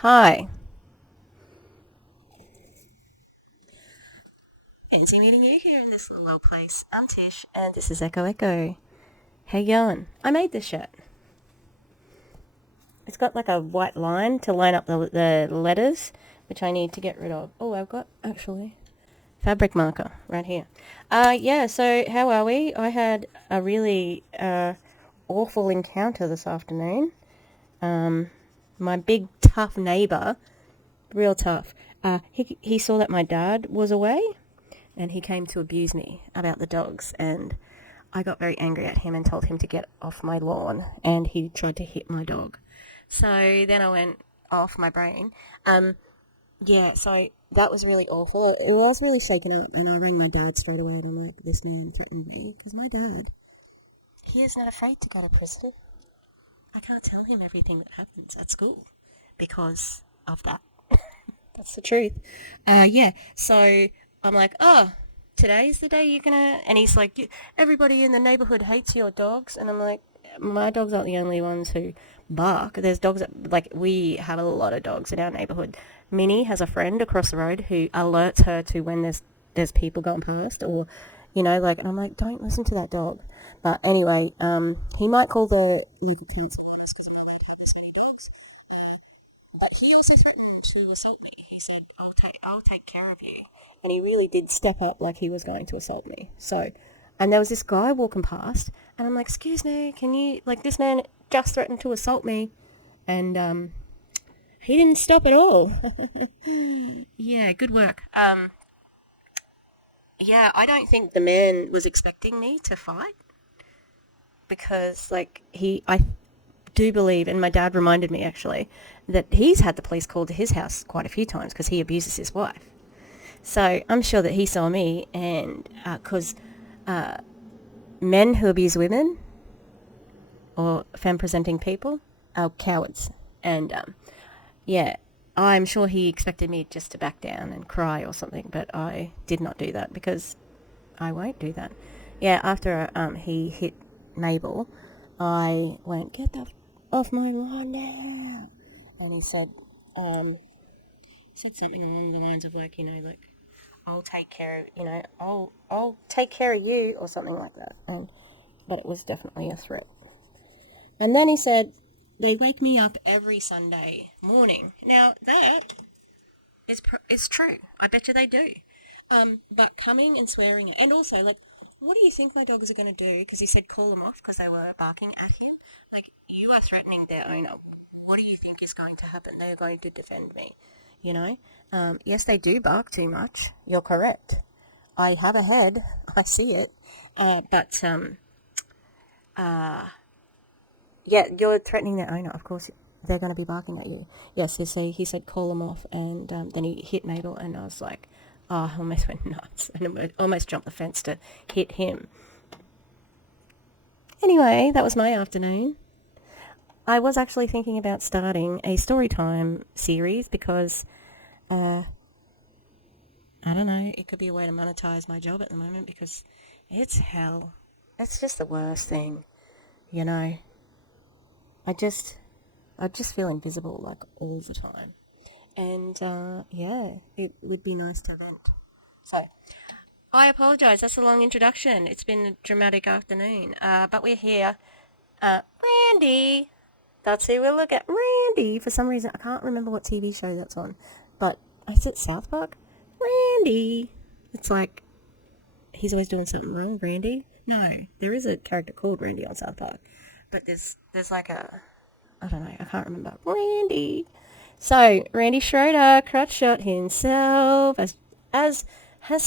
Hi. Fancy meeting you here in this little old place. I'm Tish, and this is Echo Echo. How you going? I made this shirt. It's got like a white line to line up the letters, which I need to get rid of. Oh, I've got, actually, fabric marker right here. Yeah, so how are we? I had a really awful encounter this afternoon. My big, tough neighbour, real tough, he saw that my dad was away, and he came to abuse me about the dogs, and I got very angry at him and told him to get off my lawn, and he tried to hit my dog. So then I went off my brain. Yeah, so that was really awful. It was really shaken up, and I rang my dad straight away, and I'm like, this man threatened me, because my dad, he is not afraid to go to prison. I can't tell him everything that happens at school because of that. That's the truth. Yeah, so I'm like, oh, today's the day you're gonna. And he's like, everybody in the neighborhood hates your dogs. And I'm like, my dogs aren't the only ones who bark. There's dogs that, like, we have a lot of dogs in our neighborhood. Minnie has a friend across the road who alerts her to when there's people going past, or, like, and I'm like, don't listen to that dog. But anyway, he might call the local council on us because we're allowed to have this many dogs. But he also threatened to assault me. He said, "I'll take care of you," and he really did step up like he was going to assault me. So, and there was this guy walking past, and I'm like, "Excuse me, can you, like, this man just threatened to assault me," and he didn't stop at all. Yeah, good work. Yeah, I don't think the man was expecting me to fight because, like, I do believe, and my dad reminded me actually, that he's had the police called to his house quite a few times because he abuses his wife. So I'm sure that he saw me, and because men who abuse women or femme presenting people are cowards. And yeah, I'm sure he expected me just to back down and cry or something, but I did not do that because I won't do that. Yeah, after he hit Mabel, I went, get the off my lawn now. And he said something along the lines of, like, like, I'll take care of, I'll take care of you, or something like that. But it was definitely a threat. And then he said, they wake me up every Sunday morning. Now that is true. I bet you they do. But coming and swearing, and also, like, what do you think my dogs are going to do? Because he said call them off because they were barking at him. Like, you are threatening their owner. What do you think is going to happen? They're going to defend me. Yes, they do bark too much. You're correct. I have a head. I see it. Uh, yeah, you're threatening their owner. Of course, they're going to be barking at you. Yes, he said call them off, and then he hit Mabel, and I was like, oh, I almost went nuts, and I almost jumped the fence to hit him. Anyway, that was my afternoon. I was actually thinking about starting a story time series because, I don't know, it could be a way to monetize my job at the moment because it's hell. It's just the worst thing, you know. I just feel invisible, like, all the time. And yeah, it would be nice to vent. So, I apologise, that's a long introduction. It's been a dramatic afternoon. But we're here. Randy! That's who we'll look at. Randy! For some reason, I can't remember what TV show that's on. But, is it South Park? Randy! It's like, he's always doing something wrong, Randy. No, there is a character called Randy on South Park. But there's like a, I don't know, I can't remember. Randy! So, Randy Schroeder, crotch shot himself, as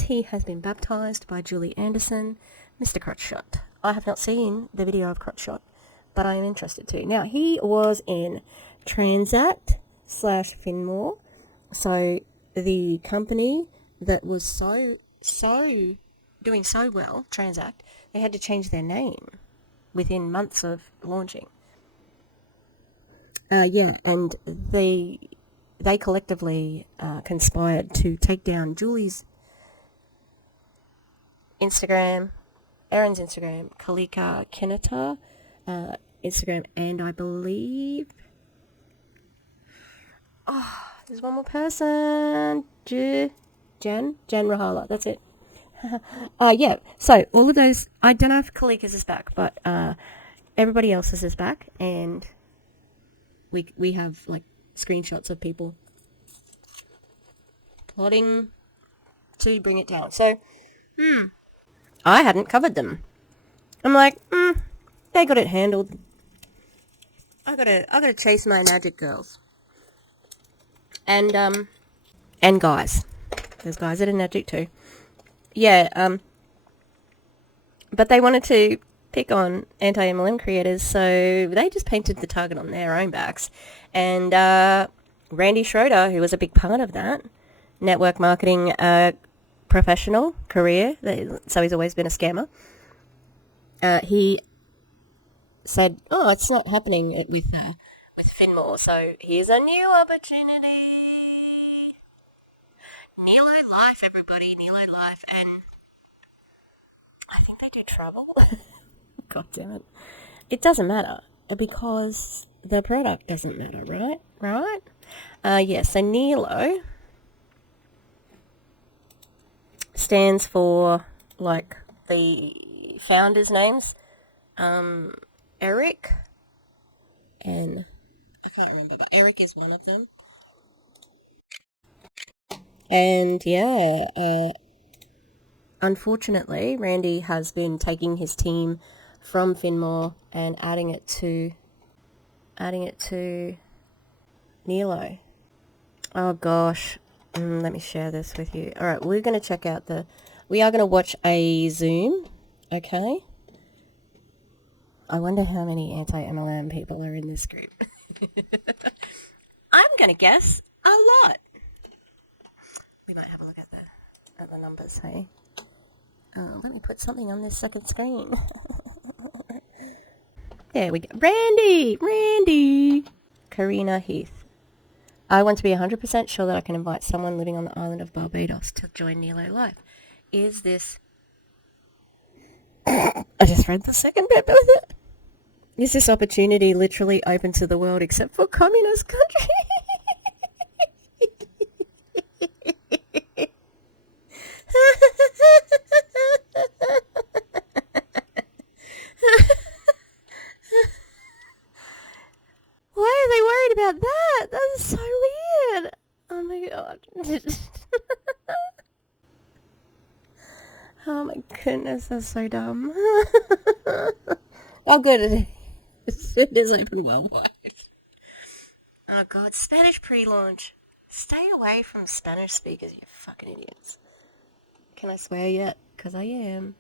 he has been baptised by Julie Anderson, Mr. Crotch Shot. I have not seen the video of Crotch Shot, but I am interested to. Now, he was in Transact / Finmore, so the company that was so doing so well, Transact, they had to change their name within months of launching. Yeah, and they collectively conspired to take down Julie's Instagram, Erin's Instagram, Kalika Kenata Instagram, and I believe Oh, there's one more person. Jen Rahala. That's it. Yeah. So all of those. I don't know if Kalika's is back, but everybody else's is back, and we have like screenshots of people plotting to bring it down. So, I hadn't covered them. I'm like, they got it handled. I gotta chase my magic girls. And guys. There's guys that are magic too. Yeah, but they wanted to pick on anti-MLM creators, so they just painted the target on their own backs. And Randy Schroeder, who was a big part of that, network marketing professional career, so he's always been a scammer, he said, oh, it's not happening with Finmore, so here's a new opportunity. Nelolife, everybody, Nelolife, and I think they do travel. God damn it. It doesn't matter because the product doesn't matter, right? Right? Yeah, so Nelo stands for, like, the founders' names. Eric, and I can't remember, but Eric is one of them. And yeah, unfortunately, Randy has been taking his team from Finmore and adding it to Nelo. Oh gosh, let me share this with you. All right, we're going to check out we are going to watch a Zoom, okay? I wonder how many anti-MLM people are in this group. I'm going to guess a lot. We might have a look at the numbers, hey? Let me put something on this second screen. There we go. Randy! Karina Heath. I want to be 100% sure that I can invite someone living on the island of Barbados to join Nelolife. Is this... I just read the second bit with it. Is this opportunity literally open to the world except for communist countries? Why are they worried about that? That is so weird. Oh my god. Oh my goodness, that's so dumb. Oh good, it is. It is open worldwide. Oh god, Spanish pre-launch. Stay away from Spanish speakers, you fucking idiots. Can I swear yet? Because I am.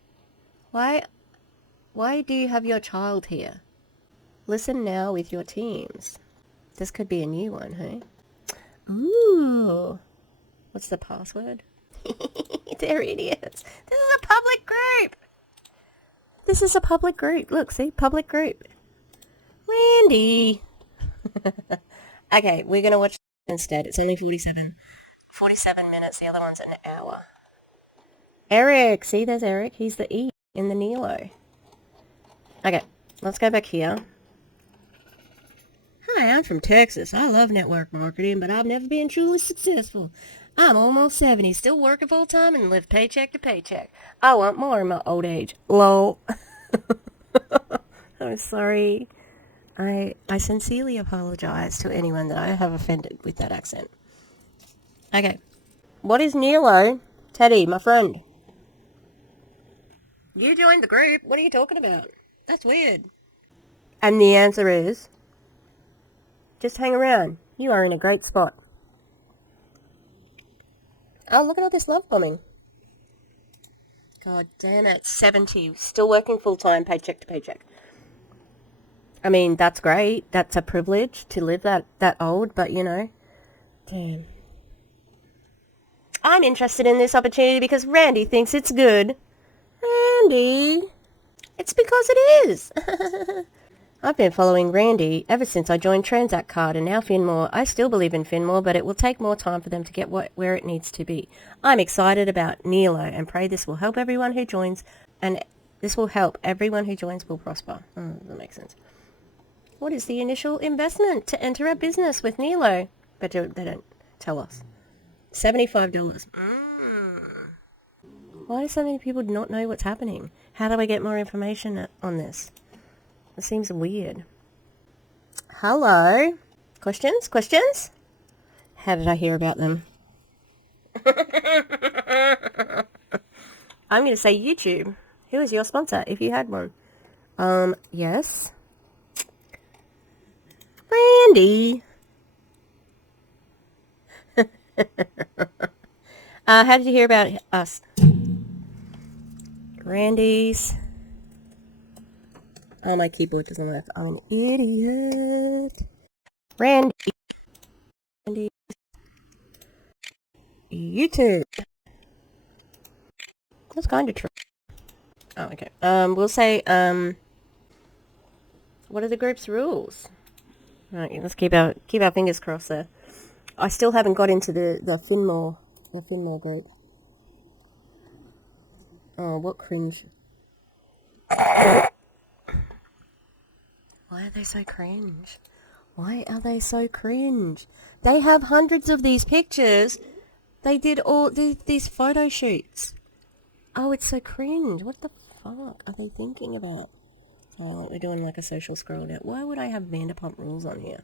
Why do you have your child here? Listen now with your teams. This could be a new one, hey? Ooh. What's the password? They're idiots. This is a public group. This is a public group. Look, see? Public group. Randy. Okay, we're going to watch instead. It's only 47 minutes. The other one's an hour. Eric. See, there's Eric. He's the E in the Nelo. Okay, let's go back here. Hi, I'm from Texas. I love network marketing, but I've never been truly successful. I'm almost 70, still working full-time and live paycheck to paycheck. I want more in my old age. Lol. I'm sorry. I sincerely apologize to anyone that I have offended with that accent. Okay. What is Nelo? Teddy, my friend. You joined the group. What are you talking about? That's weird. And the answer is... just hang around. You are in a great spot. Oh, look at all this love bombing. God damn it. 70. Still working full-time, paycheck to paycheck. I mean, that's great. That's a privilege to live that old, but you know. Damn. I'm interested in this opportunity because Randy thinks it's good. Randy. It's because it is. I've been following Randy ever since I joined Transact Card and now Finmore. I still believe in Finmore, but it will take more time for them to get where it needs to be. I'm excited about Nelo and pray this will help everyone who joins, and this will help everyone who joins will prosper. That makes sense. What is the initial investment to enter a business with Nelo? But they don't tell us. $75. Why do so many people not know what's happening? How do I get more information on this? It seems weird. Hello? Questions? Questions? How did I hear about them? I'm going to say YouTube. Who is your sponsor, if you had one? Yes. Randy. How did you hear about us? Randy's. Oh, my keyboard doesn't work. I'm an idiot. Randy. YouTube. That's kind of true. Oh, okay. We'll say, what are the group's rules? Right, let's keep our fingers crossed there. I still haven't got into the Finmore group. Oh, what cringe. Why are they so cringe? Why are they so cringe? They have hundreds of these pictures. They did all these photo shoots. Oh, it's so cringe. What the fuck are they thinking about? Oh, we're doing like a social scroll down. Why would I have Vanderpump Rules on here?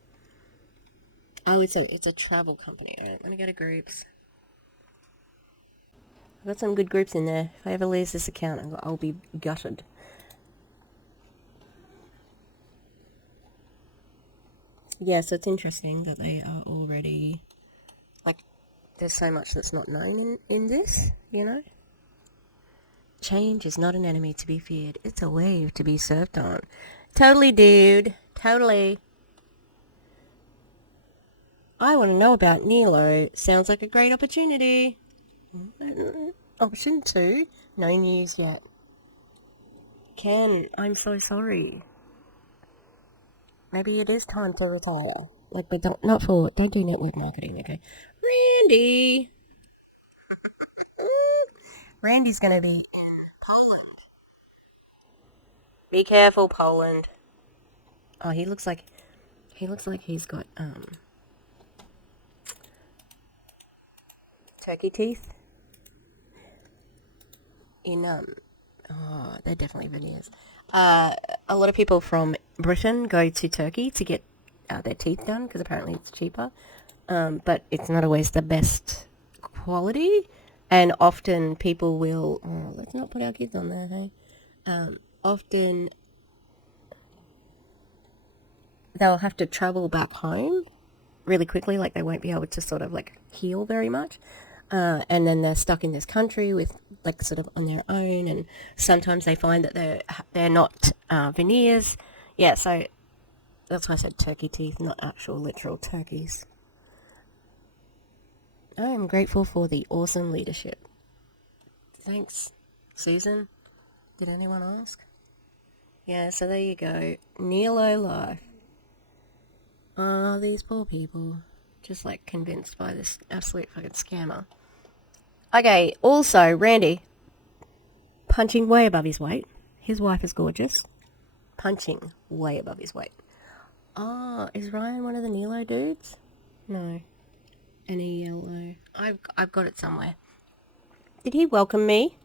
Oh, it's a travel company. All right, let me go to groups. I've got some good groups in there. If I ever lose this account, I'll be gutted. Yeah, so it's interesting that they are already, like, there's so much that's not known in this, you know? Change is not an enemy to be feared. It's a wave to be surfed on. Totally, dude. Totally. I want to know about Nelo. Sounds like a great opportunity. Option 2. No news yet. Ken, I'm so sorry. Maybe it is time to retire. Like, but don't do network marketing, okay? Randy! Randy's gonna be in Poland. Be careful, Poland. Oh, he looks like he's got, turkey teeth. They're definitely veneers. A lot of people from Britain go to Turkey to get their teeth done because apparently it's cheaper. But it's not always the best quality. And often people will... Oh, let's not put our kids on there, hey? Often they'll have to travel back home really quickly. Like, they won't be able to sort of, like, heal very much. And then they're stuck in this country with, like, sort of on their own, and sometimes they find that they're not veneers. Yeah, so that's why I said turkey teeth, not actual literal turkeys. I am grateful for the awesome leadership. Thanks, Susan. Did anyone ask? Yeah, so there you go. Nelolife. Oh, these poor people. Just, like, convinced by this absolute fucking scammer. Okay, also, Randy, punching way above his weight. His wife is gorgeous. Punching way above his weight. Oh, is Ryan one of the Nelo dudes? No. N-E-L-O. I've got it somewhere. Did he welcome me?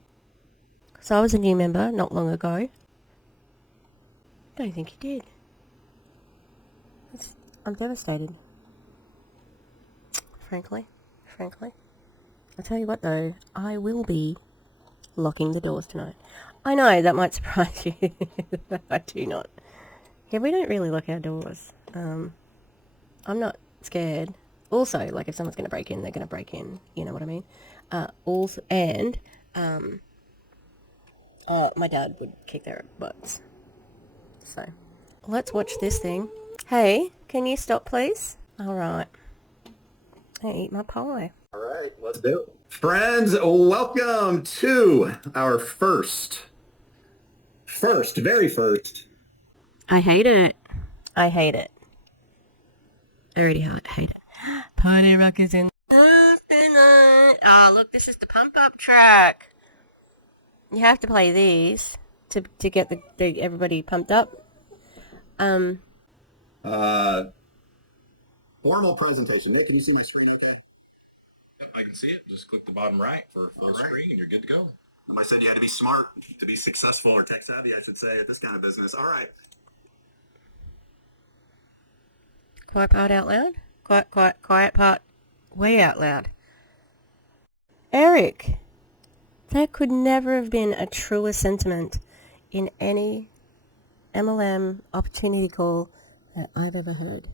Because I was a new member not long ago. Don't think he did. I'm devastated. Frankly. I'll tell you what though, I will be locking the doors tonight. I know, that might surprise you. I do not. Yeah, we don't really lock our doors. I'm not scared. Also, like, if someone's going to break in, they're going to break in. You know what I mean? My dad would kick their butts. So, let's watch this thing. Hey, can you stop, please? All right. I eat my pie. All right, let's do it. Friends, welcome to our very first. I hate it. I already hate it. Party Rock is in. Oh, look, this is the pump up track. You have to play these to get the everybody pumped up. Formal presentation. Nick, can you see my screen okay? Yep, I can see it. Just click the bottom right for full screen and you're good to go. I said you had to be smart to be successful, or tech savvy, I should say, at this kind of business. All right. Quiet part out loud? Quiet part way out loud. Eric, there could never have been a truer sentiment in any MLM opportunity call that I've ever heard.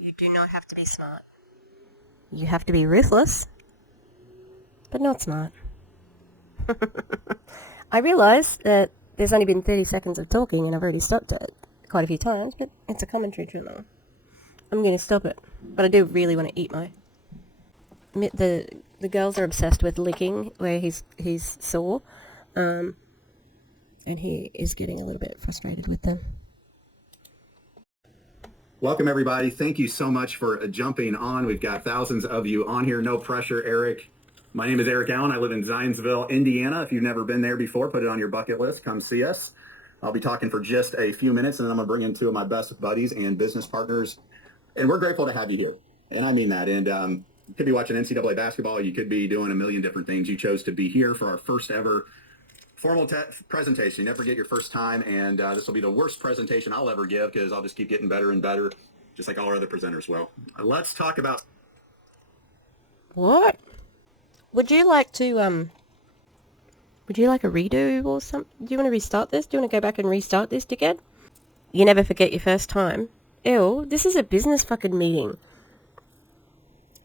You do not have to be smart. You have to be ruthless, but not smart. I realise that there's only been 30 seconds of talking and I've already stopped it quite a few times, but it's a commentary channel. I'm going to stop it, but I do really want to eat my... The girls are obsessed with licking where he's sore, and he is getting a little bit frustrated with them. Welcome, everybody. Thank you so much for jumping on. We've got thousands of you on here. No pressure, Eric. My name is Eric Allen. I live in Zionsville, Indiana. If you've never been there before, put it on your bucket list. Come see us. I'll be talking for just a few minutes, and then I'm going to bring in two of my best buddies and business partners. And we're grateful to have you here. And I mean that. And you could be watching NCAA basketball. You could be doing a million different things. You chose to be here for our first ever formal presentation. You never get your first time. And this will be the worst presentation I'll ever give because I'll just keep getting better and better, just like all our other presenters will. Let's talk about... What? Would you like to, would you like a redo or something? Do you want to restart this? Do you want to go back and restart this, dickhead? You never forget your first time. Ew, this is a business fucking meeting.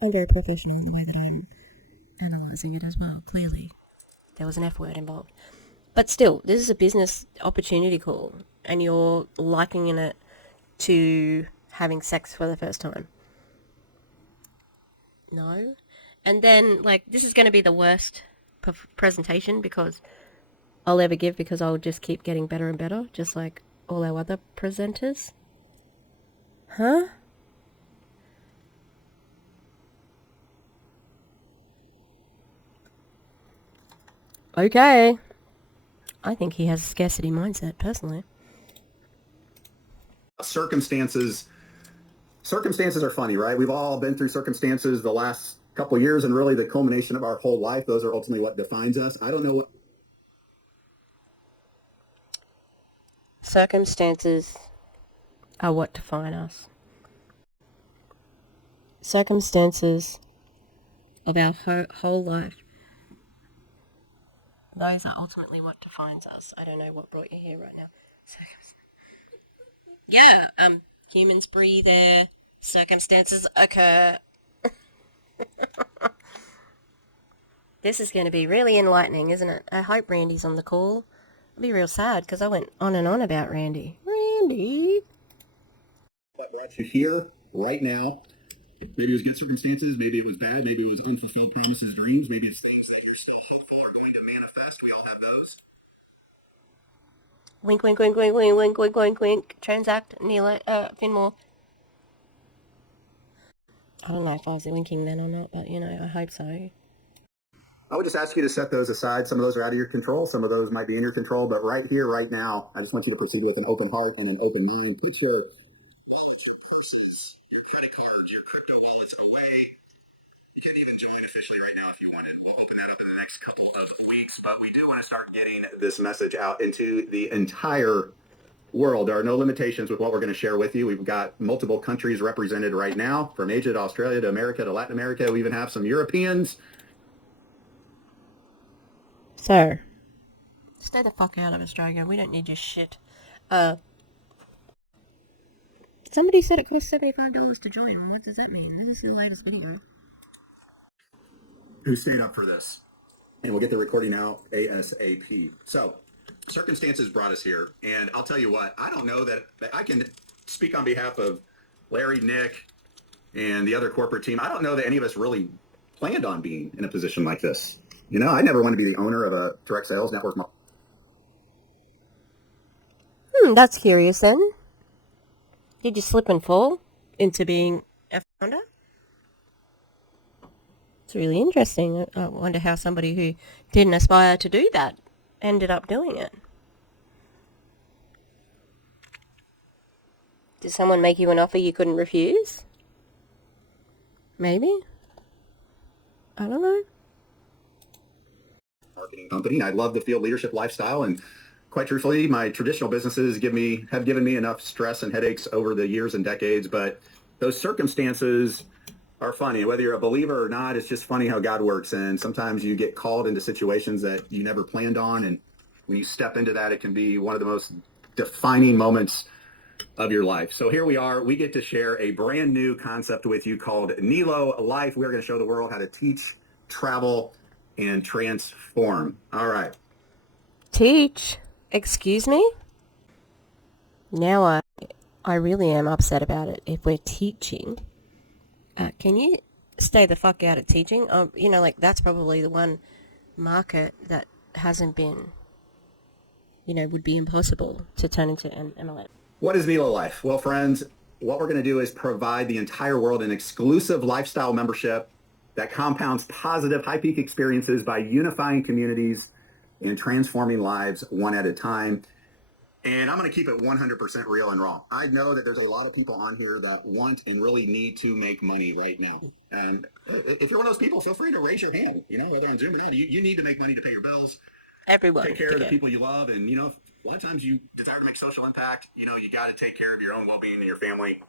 I'm very professional in the way that I'm analysing it as well, clearly. There was an F word involved. But still, this is a business opportunity call, and you're likening it to having sex for the first time. No? And then, like, this is going to be the worst presentation because I'll ever give because I'll just keep getting better and better, just like all our other presenters. Huh? Okay. I think he has a scarcity mindset, personally. Circumstances are funny, right? We've all been through circumstances the last couple of years, and really the culmination of our whole life. Those are ultimately what defines us. I don't know what... Circumstances are what define us. Circumstances of our whole life. Those are ultimately what defines us. I don't know what brought you here right now. Yeah, humans breathe air, circumstances occur. This is going to be really enlightening, isn't it? I hope Randy's on the call. I'll be real sad because I went on and on about Randy. Randy! What brought you here right now? Maybe it was good circumstances, maybe it was bad, maybe it was unfulfilled promises, dreams, maybe it's things that you're still hopeful are going to manifest. We all have those. Wink, wink, wink, wink, wink, wink, wink, wink, wink. Transact, Finmore. I don't know if I was winking then or not, but, you know, I hope so. I would just ask you to set those aside. Some of those are out of your control. Some of those might be in your control. But right here, right now, I just want you to proceed with an open heart and an open mind. Put your credit cards, your crypto wallets away. You can even join officially right now if you wanted. We'll open that up in the next couple of weeks. But we do want to start getting this message out into the entire world. There are no limitations with what we're going to share with you. We've got multiple countries represented right now, from Asia to Australia to America to Latin America. We even have some Europeans. Sir, stay the fuck out of Australia. We don't need your shit. Somebody said it costs $75 to join. What does that mean? This is the latest video. Who stayed up for this? And we'll get the recording out ASAP. So, circumstances brought us here. And I'll tell you what, I don't know that I can speak on behalf of Larry, Nick, and the other corporate team. I don't know that any of us really planned on being in a position like this. You know, I never want to be the owner of a direct sales network. That's curious then. Did you slip and fall into being a founder? It's really interesting. I wonder how somebody who didn't aspire to do that ended up doing it. Did someone make you an offer you couldn't refuse? Maybe? I don't know. Marketing company. I love the field leadership lifestyle, and quite truthfully, my traditional businesses have given me enough stress and headaches over the years and decades. But those circumstances are funny. Whether you're a believer or not, it's just funny how God works. And sometimes you get called into situations that you never planned on, and when you step into that, it can be one of the most defining moments of your life. So here we are. We get to share a brand new concept with you called Nelolife. We're going to show the world how to teach, travel, and transform. All right. Teach? Excuse me? Now I really am upset about it. If we're teaching, can you stay the fuck out of teaching? Like that's probably the one market that hasn't been, would be impossible to turn into an MLM. What is Nelolife? Well, friends, what we're going to do is provide the entire world an exclusive lifestyle membership that compounds positive, high-peak experiences by unifying communities and transforming lives one at a time. And I'm going to keep it 100% real and raw. I know that there's a lot of people on here that want and really need to make money right now. And if you're one of those people, feel free to raise your hand, whether on Zoom or not. You need to make money to pay your bills. Everyone. Take care of the people you love. And, a lot of times you desire to make social impact. You got to take care of your own well-being and your family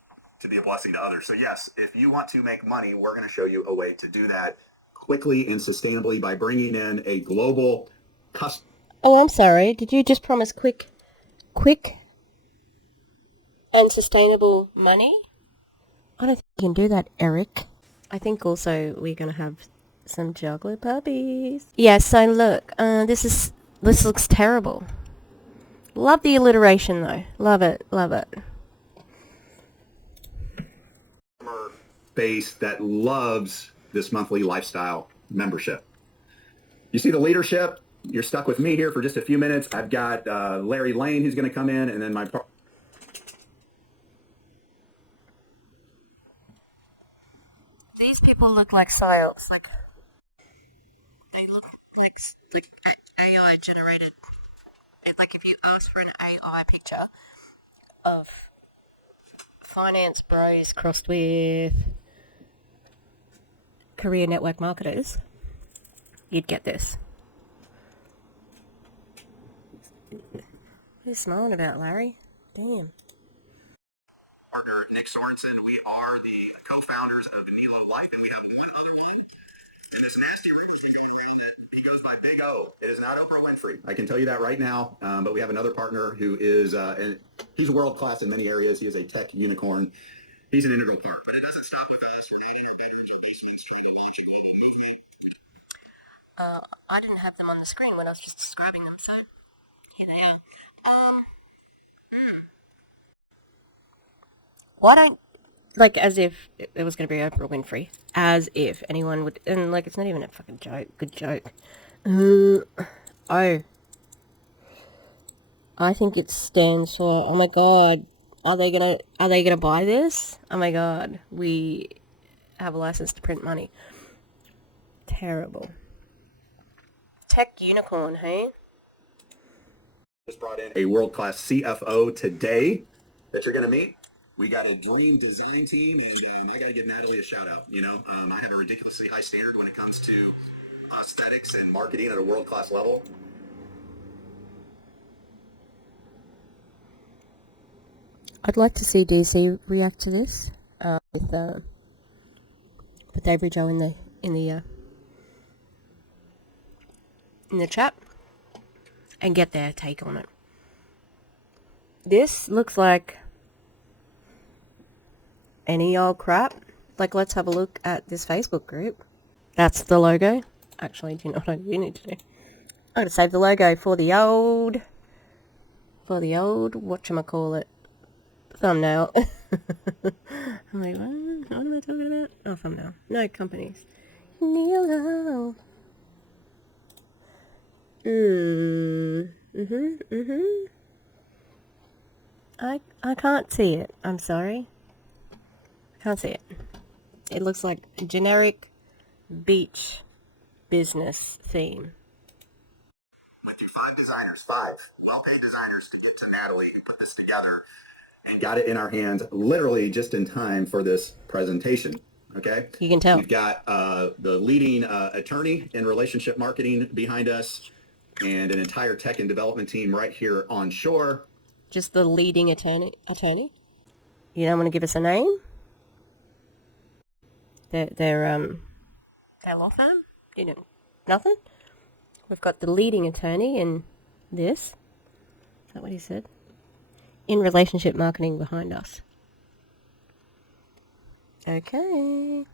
to be a blessing to others. So, yes, if you want to make money, we're going to show you a way to do that quickly and sustainably by bringing in a global customer. Oh, I'm sorry. Did you just promise quick and sustainable money? I don't think you can do that, Eric. I think also we're going to have some chocolate puppies. Yeah, so look, this looks terrible. Love the alliteration though. Love it. Base that loves this monthly lifestyle membership. You see the leadership? You're stuck with me here for just a few minutes. I've got Larry Lane who's going to come in, and then These people look like science. They look like AI generated. Like if you ask for an AI picture of finance bros crossed with career network marketers, you'd get this. What are you smiling about, Larry? Damn. Partner Nick Sorensen. We are the co-founders of Nelolife, and we have one other one in this nasty room. He goes by Big O. It is not Oprah Winfrey. I can tell you that right now. But we have another partner who is, and he's world class in many areas. He is a tech unicorn. He's an integral part. But it doesn't stop with us. We're not in our bedrooms or basements trying to launch a global movement. I didn't have them on the screen when I was just describing them, so here they are. Why don't, like, as if it was going to be Oprah Winfrey, as if anyone would, and like, it's not even a fucking joke, good joke. I think it stands for, oh my god, are they gonna buy this? Oh my god, we have a license to print money. Terrible. Tech unicorn, hey? Just brought in a world class CFO today that you're going to meet. We got a dream design team, and I got to give Natalie a shout out. I have a ridiculously high standard when it comes to aesthetics and marketing at a world class level. I'd like to see DC react to this with Avery Joe in the chat and get their take on it. This looks like any old crap. Like, let's have a look at this Facebook group. That's the logo. Actually, do you know what I do need to do? I'm going to save the logo for the old whatchamacallit thumbnail. I'm like, what am I talking about? Oh, thumbnail. No, companies. Nilo. I can't see it. I'm sorry. I can't see it. It looks like a generic beach business theme. Went through 5 well-paid designers to get to Natalie and put this together and got it in our hands literally just in time for this presentation. Okay. You can tell. We've got the leading attorney in relationship marketing behind us and an entire tech and development team right here on shore. Just the leading attorney? You don't want to give us a name? Their law firm? You know, nothing? We've got the leading attorney in this. Is that what he said? In relationship marketing behind us. Okay.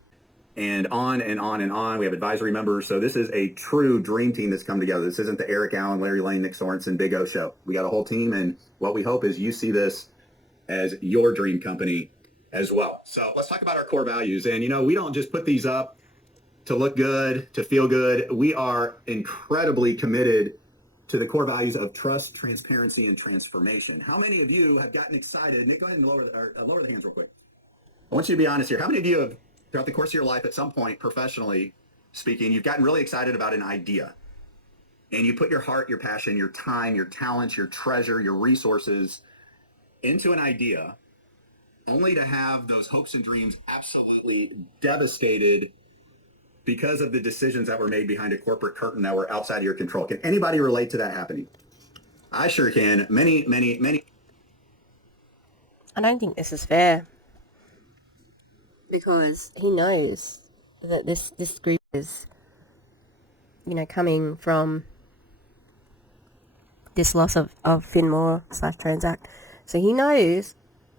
And on and on and on. We have advisory members. So this is a true dream team that's come together. This isn't the Eric Allen, Larry Lane, Nick Sorensen, Big O show. We got a whole team, and what we hope is you see this as your dream company as well. So let's talk about our core values. And, you know, we don't just put these up to look good, to feel good. We are incredibly committed to the core values of trust, transparency, and transformation. How many of you have gotten excited? Nick, go ahead and lower the hands real quick. I want you to be honest here. How many of you have, throughout the course of your life, at some point, professionally speaking, you've gotten really excited about an idea, and you put your heart, your passion, your time, your talents, your treasure, your resources into an idea, only to have those hopes and dreams absolutely devastated because of the decisions that were made behind a corporate curtain that were outside of your control? Can anybody relate to that happening? I sure can. Many. I don't think this is fair. Because he knows that this group is, you know, coming from this loss of Finmore / Transact. So he knows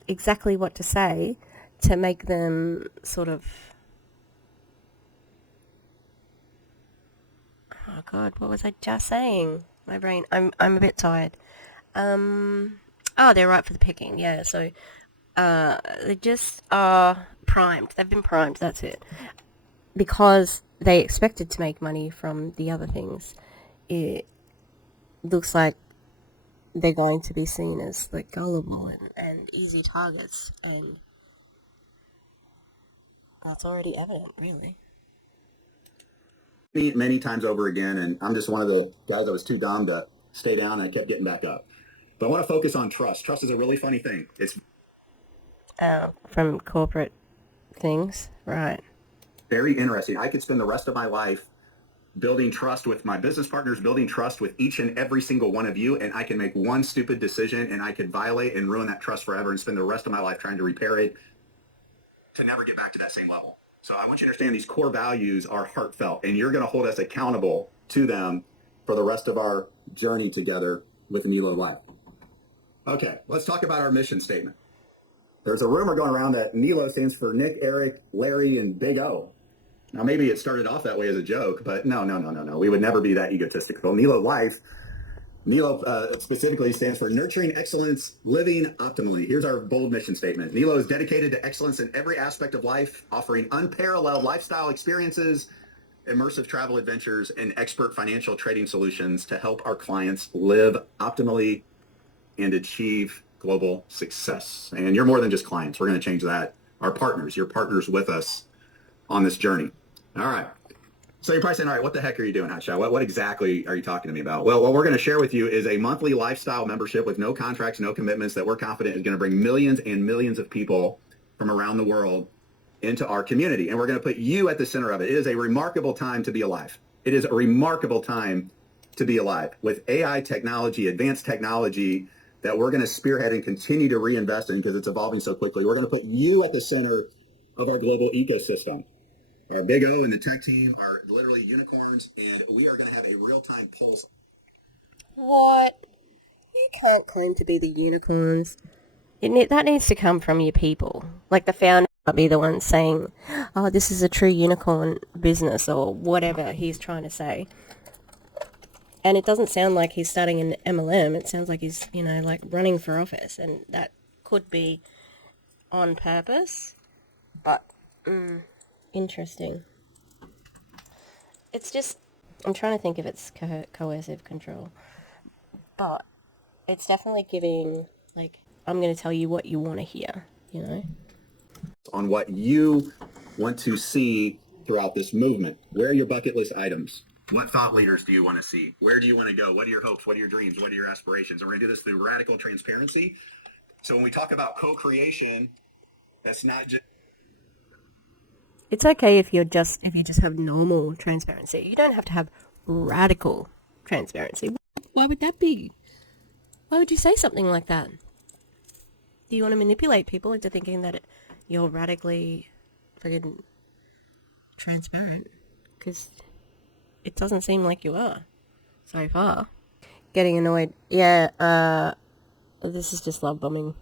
exactly what to say to make them sort of... Oh God, what was I just saying? My brain, I'm a bit tired. Oh, they're right for the picking, yeah, so they just are primed. They've been primed, that's it. Because they expected to make money from the other things, it looks like they're going to be seen as like gullible and easy targets, and that's already evident, really. Many times over again, and I'm just one of the guys that was too dumb to stay down, and I kept getting back up. But I want to focus on trust. Trust is a really funny thing. It's from corporate things, right? very interesting. I could spend the rest of my life building trust with my business partners, building trust with each and every single one of you, and I can make one stupid decision and I could violate and ruin that trust forever and spend the rest of my life trying to repair it to never get back to that same level. So I want you to understand these core values are heartfelt, and you're going to hold us accountable to them for the rest of our journey together with Nelolife. Okay, let's talk about our mission statement. There's a rumor going around that Nelo stands for Nick, Eric, Larry, and Big O. Now, maybe it started off that way as a joke, but no. We would never be that egotistical. Nelolife, Nelo specifically stands for Nurturing Excellence, Living Optimally. Here's our bold mission statement. Nelo is dedicated to excellence in every aspect of life, offering unparalleled lifestyle experiences, immersive travel adventures, and expert financial trading solutions to help our clients live optimally and achieve global success. And you're more than just clients. We're going to change that. Our partners, you're partners with us on this journey. All right. So you're probably saying, all right, what the heck are you doing, Hotshot? What exactly are you talking to me about? Well, what we're going to share with you is a monthly lifestyle membership with no contracts, no commitments that we're confident is going to bring millions and millions of people from around the world into our community. And we're going to put you at the center of it. It is a remarkable time to be alive. It is a remarkable time to be alive with AI technology, advanced technology that we're going to spearhead and continue to reinvest in because it's evolving so quickly. We're going to put you at the center of our global ecosystem. Our Big O and the tech team are literally unicorns, and we are going to have a real-time pulse. What? You can't claim to be the unicorns. That needs to come from your people. Like the founder might be the one saying, oh, this is a true unicorn business, or whatever he's trying to say. And it doesn't sound like he's starting an MLM. It sounds like he's, like running for office. And that could be on purpose. But, interesting. It's just, I'm trying to think if it's coercive control. But it's definitely giving, I'm going to tell you what you want to hear, On what you want to see throughout this movement. Where are your bucket list items? What thought leaders do you want to see? Where do you want to go? What are your hopes? What are your dreams? What are your aspirations? And we're going to do this through radical transparency. So when we talk about co-creation, that's not just... It's okay if you just have normal transparency. You don't have to have radical transparency. Why would that be? Why would you say something like that? Do you want to manipulate people into thinking that you're radically friggin' transparent? Because it doesn't seem like you are so far. Getting annoyed. Yeah, this is just love bombing.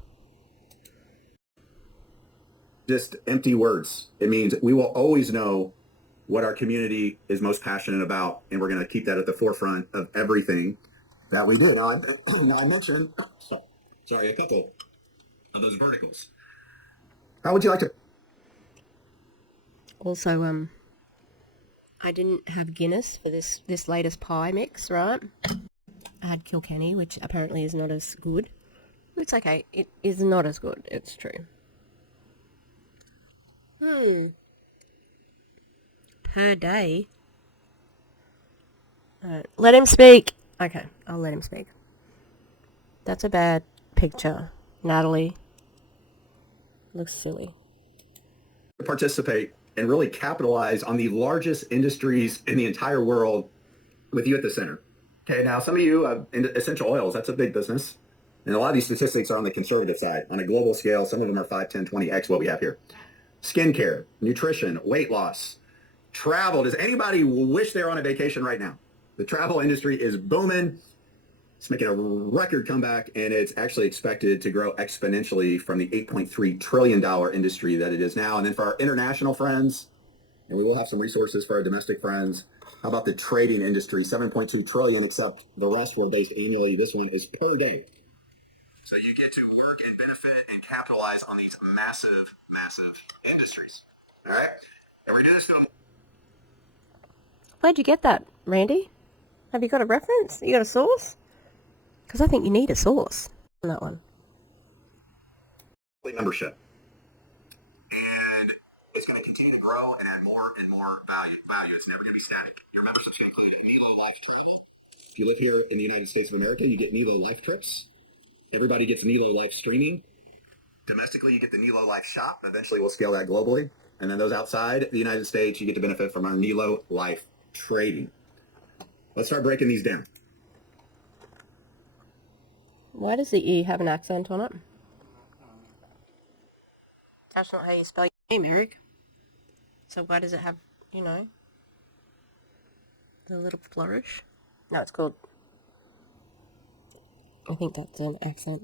Just empty words. It means we will always know what our community is most passionate about, and we're going to keep that at the forefront of everything that we do. Now, I mentioned, sorry, a couple of those verticals. How would you like to? Also, I didn't have Guinness for this latest pie mix, right? I had Kilkenny, which apparently is not as good. It's okay. It is not as good. It's true. Per day. Let him speak. Okay, I'll let him speak. That's a bad picture, Natalie. Looks silly. Participate and really capitalize on the largest industries in the entire world with you at the center. Okay, now some of you, essential oils, that's a big business. And a lot of these statistics are on the conservative side. On a global scale, some of them are 5, 10, 20x what we have here. Skincare, nutrition, weight loss, travel. Does anybody wish they're on a vacation right now? The travel industry is booming. It's making a record comeback, and it's actually expected to grow exponentially from the $8.3 trillion industry that it is now. And then for our international friends, and we will have some resources for our domestic friends, how about the trading industry? 7.2 trillion, except the rest were based annually. This one is per day. So you get to work and benefit and capitalize on these massive, massive industries. All right? And we do this to... Where'd you get that, Randy? Have you got a reference? You got a source? Because I think you need a source on that one. Membership. And it's going to continue to grow and add more and more value. It's never going to be static. Your membership's going to include Nelolife travel. If you live here in the United States of America, you get Nelolife trips. Everybody gets Nelolife streaming. Domestically, you get the Nelolife shop. Eventually, we'll scale that globally. And then those outside the United States, you get to benefit from our Nelolife trading. Let's start breaking these down. Why does the E have an accent on it? That's not how you spell your name, Eric. So why does it have, the little flourish? No, it's called... I think that's an accent.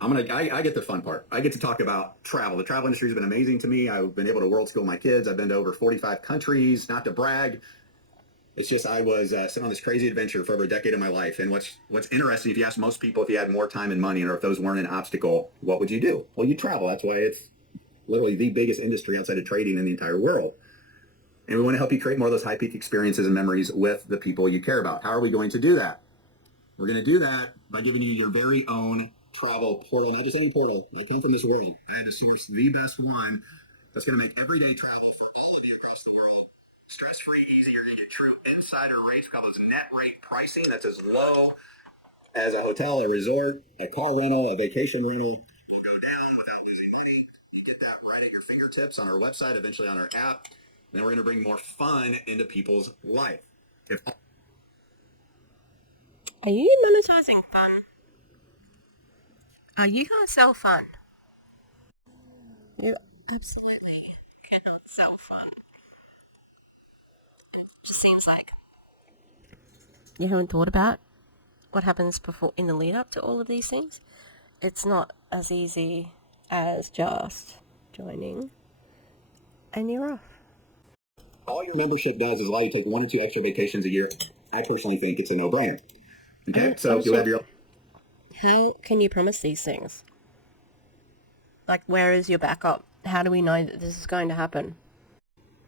I get the fun part. I get to talk about travel. The travel industry has been amazing to me. I've been able to world school my kids. I've been to over 45 countries, not to brag. It's just I was sent on this crazy adventure for over a decade of my life. And what's interesting, if you ask most people if you had more time and money or if those weren't an obstacle, what would you do? Well, you travel. That's why it's literally the biggest industry outside of trading in the entire world. And we want to help you create more of those high peak experiences and memories with the people you care about. How are we going to do that? We're going to do that by giving you your very own travel portal, not just any portal. They come from this world. I had to source the best one that's going to make everyday travel for all of you across the world stress-free, easy. You're going to get true insider rates. We call those net rate pricing. That's as low as a hotel, a resort, a car rental, a vacation rental. Will go down without losing money. You get that right at your fingertips on our website, eventually on our app. And then we're going to bring more fun into people's life. Are you monetizing fun? Are you going to sell fun? You absolutely cannot sell fun. It just seems like you haven't thought about what happens before in the lead up to all of these things. It's not as easy as just joining and you're off. All your membership does is allow you to take 1 to 2 extra vacations a year. I personally think it's a no-brainer. Okay, so you'll have your... How can you promise these things? Like, where is your backup? How do we know that this is going to happen?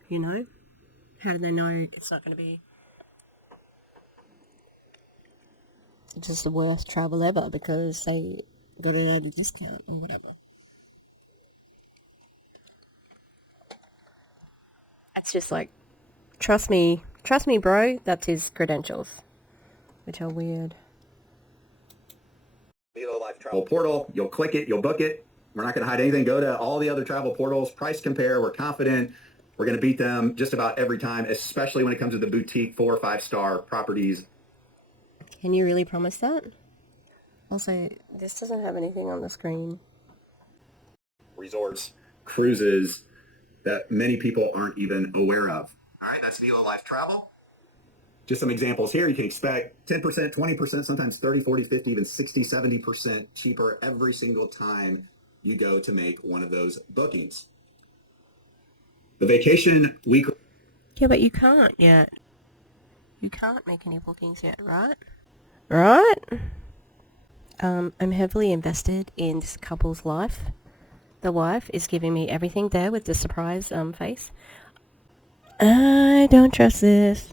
How do they know it's not going to be just the worst travel ever because they got it at a discount or whatever? It's just like, trust me, bro, that's his credentials, which are weird. Nelolife travel portal, you'll click it, you'll book it. We're not going to hide anything. Go to all the other travel portals, price compare. We're confident we're going to beat them just about every time, especially when it comes to the boutique 4 or 5-star properties. Can you really promise that? Also, this doesn't have anything on the screen. Resorts, cruises that many people aren't even aware of. All right, that's Nelolife Travel. Just some examples here. You can expect 10%, 20%, sometimes 30, 40, 50, even 60, 70% cheaper every single time you go to make one of those bookings. The vacation week. Yeah, but you can't yet. You can't make any bookings yet, right? Right? I'm heavily invested in this couple's life. The wife is giving me everything there with the surprise face. I don't trust this.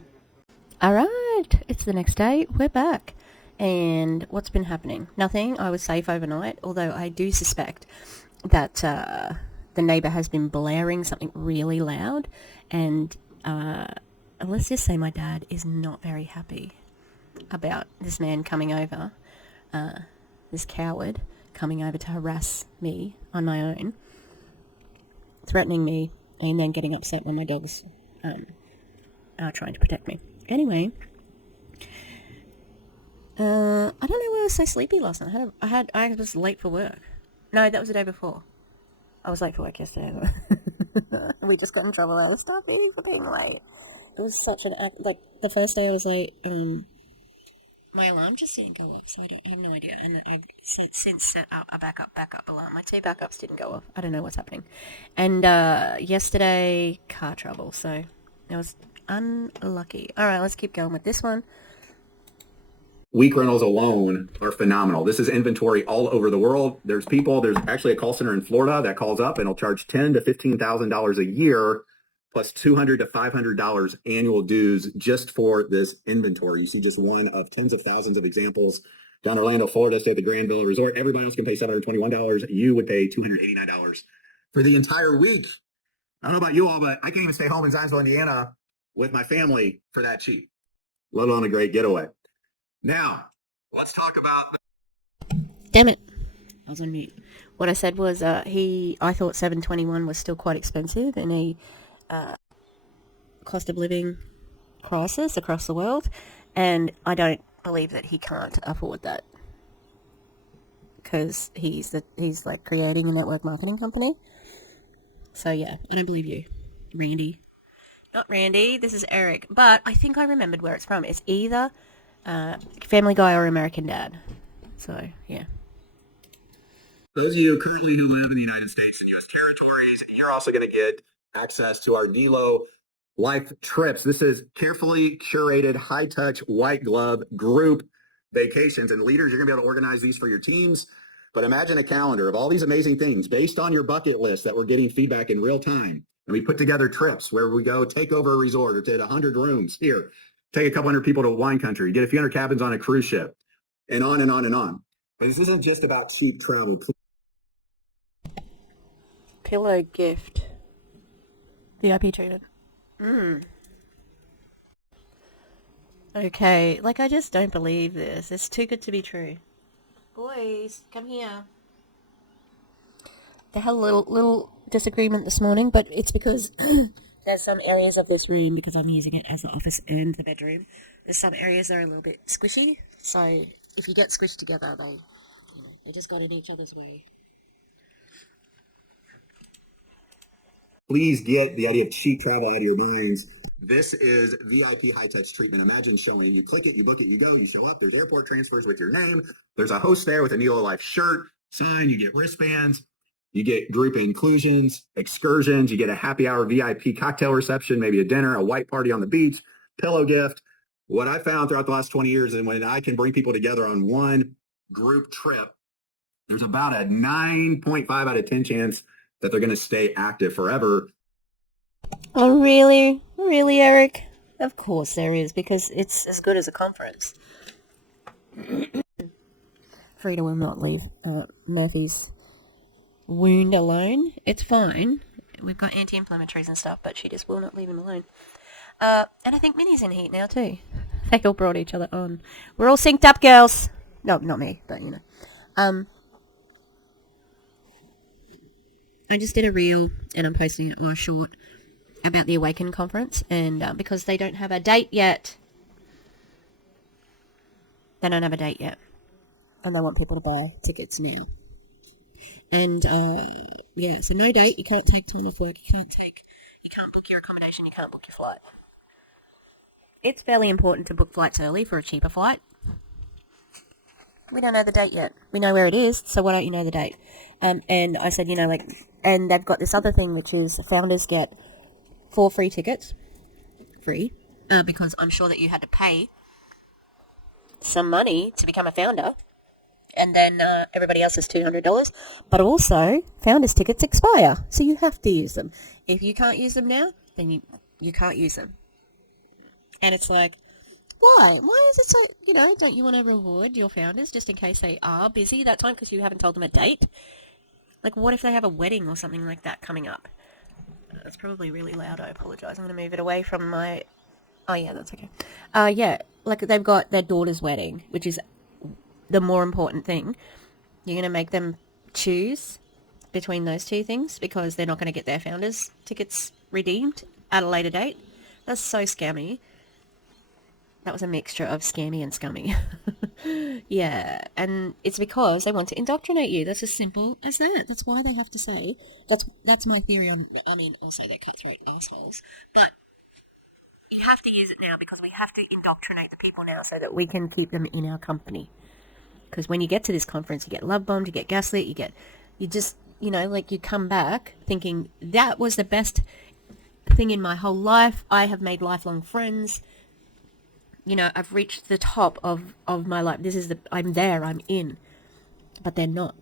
Alright, it's the next day. We're back. And what's been happening? Nothing. I was safe overnight, although I do suspect that the neighbour has been blaring something really loud. And let's just say my dad is not very happy about this man coming over, this coward coming over to harass me on my own, threatening me, and then getting upset when my dogs are trying to protect me. Anyway, I don't know why I was so sleepy last night. I was late for work. No, that was the day before. I was late for work yesterday. We just got in trouble out of staff meeting for being late. It was such an act. Like, the first day I was late, my alarm just didn't go off, so I have no idea. And I've since set up a backup alarm. My 2 backups didn't go off. I don't know what's happening. And yesterday, car trouble, so I was unlucky. All right, let's keep going with this one. Week rentals alone are phenomenal. This is inventory all over the world. There's actually a call center in Florida that calls up and will charge $10,000 to $15,000 a year, plus $200 to $500 annual dues just for this inventory. You see just one of tens of thousands of examples. Down in Orlando, Florida, stay at the Grand Villa Resort. Everybody else can pay $721. You would pay $289 for the entire week. I don't know about you all, but I can't even stay home in Zionsville, Indiana with my family for that cheap, let alone a great getaway. Now, let's talk about... Damn it. I was on mute. What I said was I thought $721 was still quite expensive in a cost of living crisis across the world, and I don't believe that he can't afford that because he's like creating a network marketing company. So yeah, I don't believe you, Randy. Not Randy, this is Eric, but I think I remembered where it's from. It's either Family Guy or American Dad. So yeah. Those of you currently who live in the United States and U.S. territories, you're also going to get access to our Nelolife trips. This is carefully curated, high-touch, white-glove group vacations. And leaders, you're going to be able to organize these for your teams. But imagine a calendar of all these amazing things based on your bucket list that we're getting feedback in real time. And we put together trips where we go take over a resort or take 100 rooms here, take a couple hundred people to wine country, get a few hundred cabins on a cruise ship, and on and on and on. But this isn't just about cheap travel. Pillow gift. VIP treated. Okay, like I just don't believe this. It's too good to be true. Boys, come here. They had a little disagreement this morning, but it's because there's some areas of this room, because I'm using it as the office and the bedroom, there's some areas that are a little bit squishy, so if you get squished together, they just got in each other's way. Please get the idea of cheap travel out of your minds. This is VIP high-touch treatment. Imagine showing, you click it, you book it, you go, you show up, there's airport transfers with your name, there's a host there with a Nelolife shirt, sign, you get wristbands, you get group inclusions, excursions, you get a happy hour VIP cocktail reception, maybe a dinner, a white party on the beach, pillow gift. What I found throughout the last 20 years is when I can bring people together on one group trip, there's about a 9.5 out of 10 chance that they're going to stay active forever. Oh, really? Really, Eric? Of course there is, because it's as good as a conference. Frida will not leave Murphy's wound alone. It's fine. We've got anti-inflammatories and stuff, but she just will not leave him alone. And I think Minnie's in heat now too. They all brought each other on. We're all synced up, girls. No, not me, but you know. I just did a reel, and I'm posting it, or a short, about the Awaken conference, and because they don't have a date yet. They don't have a date yet. And they want people to buy tickets now. And, so no date. You can't take time off work. You can't book your accommodation. You can't book your flight. It's fairly important to book flights early for a cheaper flight. We don't know the date yet. We know where it is, so why don't you know the date? And I said, and they've got this other thing, which is founders get 4 free tickets. Free. Because I'm sure that you had to pay some money to become a founder. And then everybody else is $200. But also, founders tickets expire, so you have to use them. If you can't use them now, then you can't use them. And it's like, why? Why is it so, don't you want to reward your founders just in case they are busy that time because you haven't told them a date? Like, what if they have a wedding or something like that coming up? It's probably really loud. I apologize. I'm going to move it away from my... Oh, yeah, that's okay. Like they've got their daughter's wedding, which is the more important thing. You're going to make them choose between those two things because they're not going to get their founders tickets redeemed at a later date. That's so scammy. That was a mixture of scammy and scummy. Yeah, and it's because they want to indoctrinate you. That's as simple as that. That's why they have to say, that's my theory on, also they're cutthroat assholes. But you have to use it now because we have to indoctrinate the people now so that we can keep them in our company. Because when you get to this conference, you get love bombed, you get gaslit, you come back thinking, that was the best thing in my whole life. I have made lifelong friends. I've reached the top of my life. I'm there, I'm in. But they're not.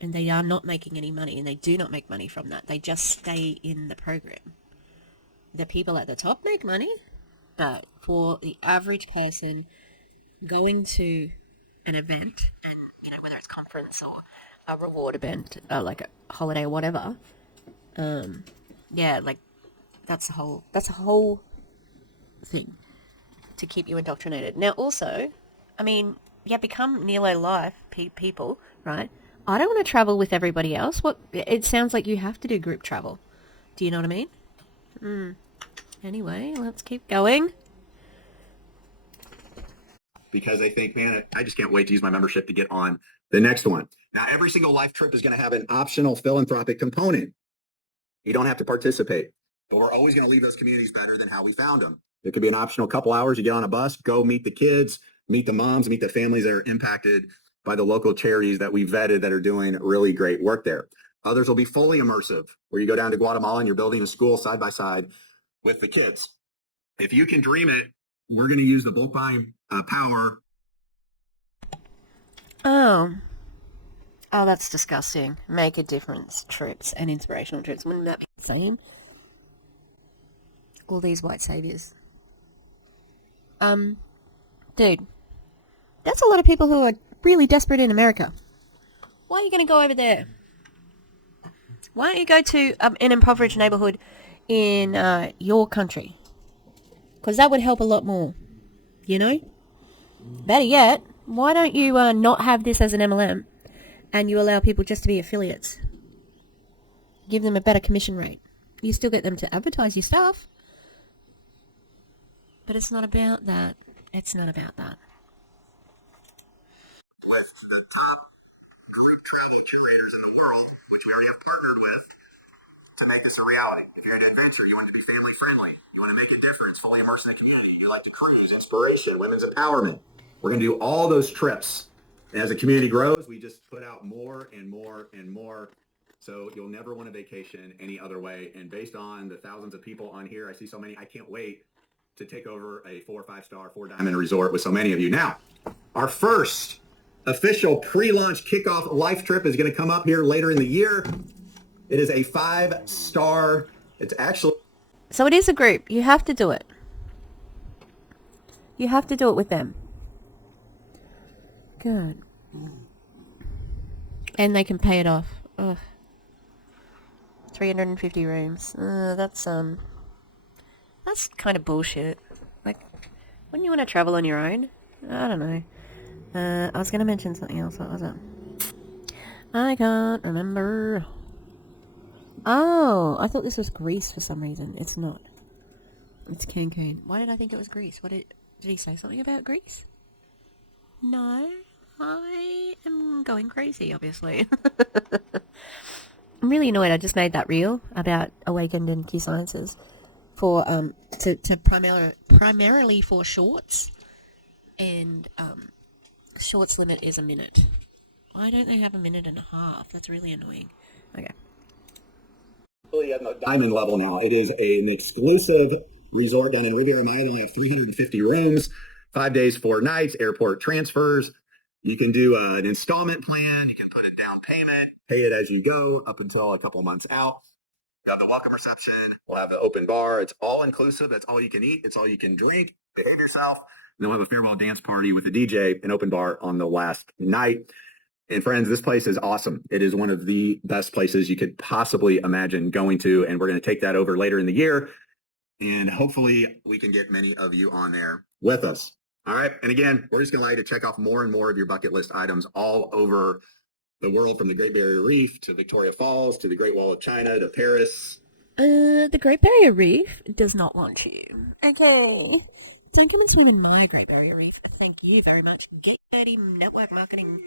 And they are not making any money, and they do not make money from that. They just stay in the program. The people at the top make money, but for the average person going to an event, and, whether it's conference or a reward event, like a holiday or whatever, that's a whole thing to keep you indoctrinated. Now, also, become Nelolife people, right? I don't want to travel with everybody else. It sounds like you have to do group travel. Do you know what I mean? Anyway, let's keep going. Because I think, man, I just can't wait to use my membership to get on the next one. Now, every single life trip is going to have an optional philanthropic component. You don't have to participate, but we're always going to leave those communities better than how we found them. It could be an optional couple hours. You get on a bus, go meet the kids, meet the moms, meet the families that are impacted by the local charities that we vetted that are doing really great work there. Others will be fully immersive, where you go down to Guatemala and you're building a school side by side with the kids. If you can dream it, we're going to use the bulk buying power. Oh, that's disgusting. Make a difference trips and inspirational trips. Wouldn't that be the same? All these white saviors. Dude, that's a lot of people who are really desperate in America. Why are you going to go over there? Why don't you go to an impoverished neighborhood in your country? Because that would help a lot more. Better yet, why don't you not have this as an MLM and you allow people just to be affiliates? Give them a better commission rate. You still get them to advertise your stuff. But it's not about that. It's not about that. With the top group travel curators in the world, which we already have partnered with, to make this a reality. If you're into adventure, you want to be family friendly, you want to make a difference, fully immerse in the community, you like to cruise, inspiration, women's empowerment. We're going to do all those trips. And as the community grows, we just put out more and more and more. So you'll never want a vacation any other way. And based on the thousands of people on here, I see so many, I can't wait to take over a 4 or 5-star, 4-diamond resort with so many of you. Now, our first official pre-launch kickoff life trip is going to come up here later in the year. It is a 5-star. It's actually... So it is a group. You have to do it. You have to do it with them. Good. And they can pay it off. Ugh. 350 rooms. That's kind of bullshit. Like, wouldn't you want to travel on your own? I don't know. I was going to mention something else. What was it? I can't remember. Oh, I thought this was Greece for some reason. It's not. It's Cancun. Why did I think it was Greece? Did he say something about Greece? No, I am going crazy, obviously. I'm really annoyed. I just made that reel about Awakened and Q Sciences for to primarily for shorts, and shorts limit is a minute. Why don't they have a minute and a half? That's really annoying. Okay. At the diamond level now. It is an exclusive resort down in Riviera Maya. They have 350 rooms, 5 days, 4 nights, airport transfers. You can do an installment plan. You can put a down payment, pay it as you go up until a couple months out. You have the welcome reception. We'll have the open bar. It's all inclusive. That's all you can eat. It's all you can drink. Behave yourself. And then we'll have a farewell dance party with a DJ, an open bar on the last night. And friends, this place is awesome. It is one of the best places you could possibly imagine going to. And we're going to take that over later in the year. And hopefully we can get many of you on there with us. All right. And again, we're just going to allow you to check off more and more of your bucket list items all over the world, from the Great Barrier Reef to Victoria Falls to the Great Wall of China to Paris. The Great Barrier Reef does not want you. Okay. Don't come and swim in my Great Barrier Reef. Thank you very much. Get Dirty Network Marketing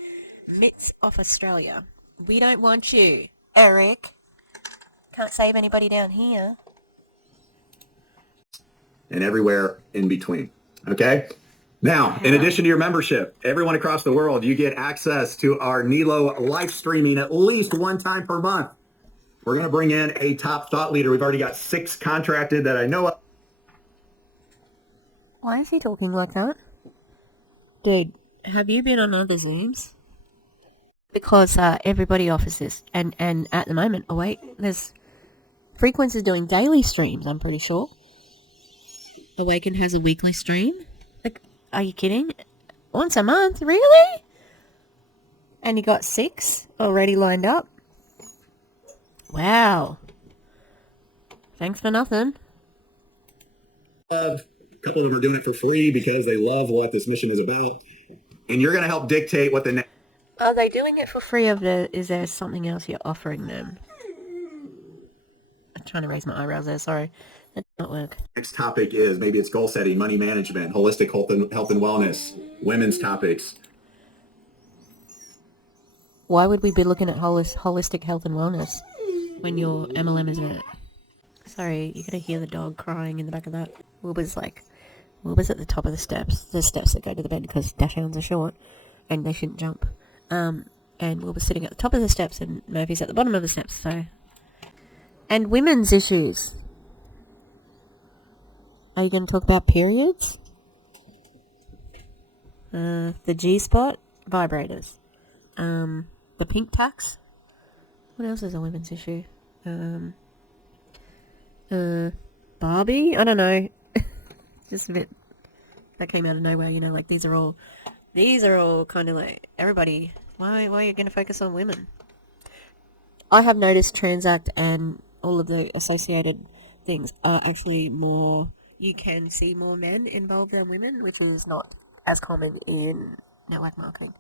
Mitts off Australia. We don't want you, Eric. Can't save anybody down here. And everywhere in between. Okay? Now, in addition to your membership, everyone across the world, you get access to our Nelolife streaming at least one time per month. We're going to bring in a top thought leader. We've already got 6 contracted that I know of. Why is he talking like that? Dude, have you been on other Zooms? Because everybody offers this. And at the moment, oh wait, there's Frequency is doing daily streams, I'm pretty sure. Awaken has a weekly stream. Like, are you kidding? Once a month? Really? And you got 6 already lined up? Wow. Thanks for nothing. A couple of them are doing it for free because they love what this mission is about. And you're going to help dictate what the next... Are they doing it for free, or is there something else you're offering them? I'm trying to raise my eyebrows there, sorry. That did not work. next topic is. Maybe it's goal setting, money management, holistic health and wellness, women's topics. Why would we be looking at holistic health and wellness when your MLM is in it? Sorry, you're going to hear the dog crying in the back of that. Wilbur's at the top of the steps. There's steps that go to the bed because dachshunds are short and they shouldn't jump. And Wilbur's sitting at the top of the steps and Murphy's at the bottom of the steps, so... And women's issues. Are you going to talk about periods? The G-spot? Vibrators. The pink tax? What else is a women's issue? Barbie? I don't know. Just a bit... That came out of nowhere, you know, like these are all kind of like, everybody, why are you going to focus on women? I have noticed Transact and all of the associated things are actually more, you can see more men involved than women, which is not as common in network marketing.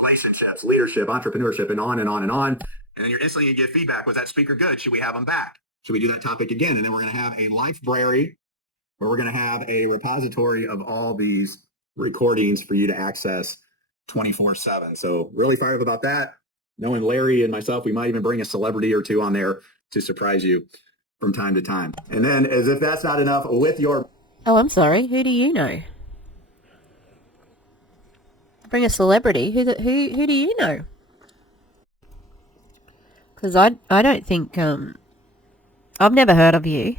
Relationships, leadership, entrepreneurship, and on and on and on. And then you're instantly going to get feedback. Was that speaker good? Should we have them back? Should we do that topic again? And then we're going to have a library where we're going to have a repository of all these recordings for you to access 24/7. So really fired up about that. Knowing Larry and myself, we might even bring a celebrity or two on there to surprise you from time to time. And then, as if that's not enough, with your... Oh, I'm sorry. Who do you know? Bring a celebrity? Who do you know? Because I don't think... I've never heard of you.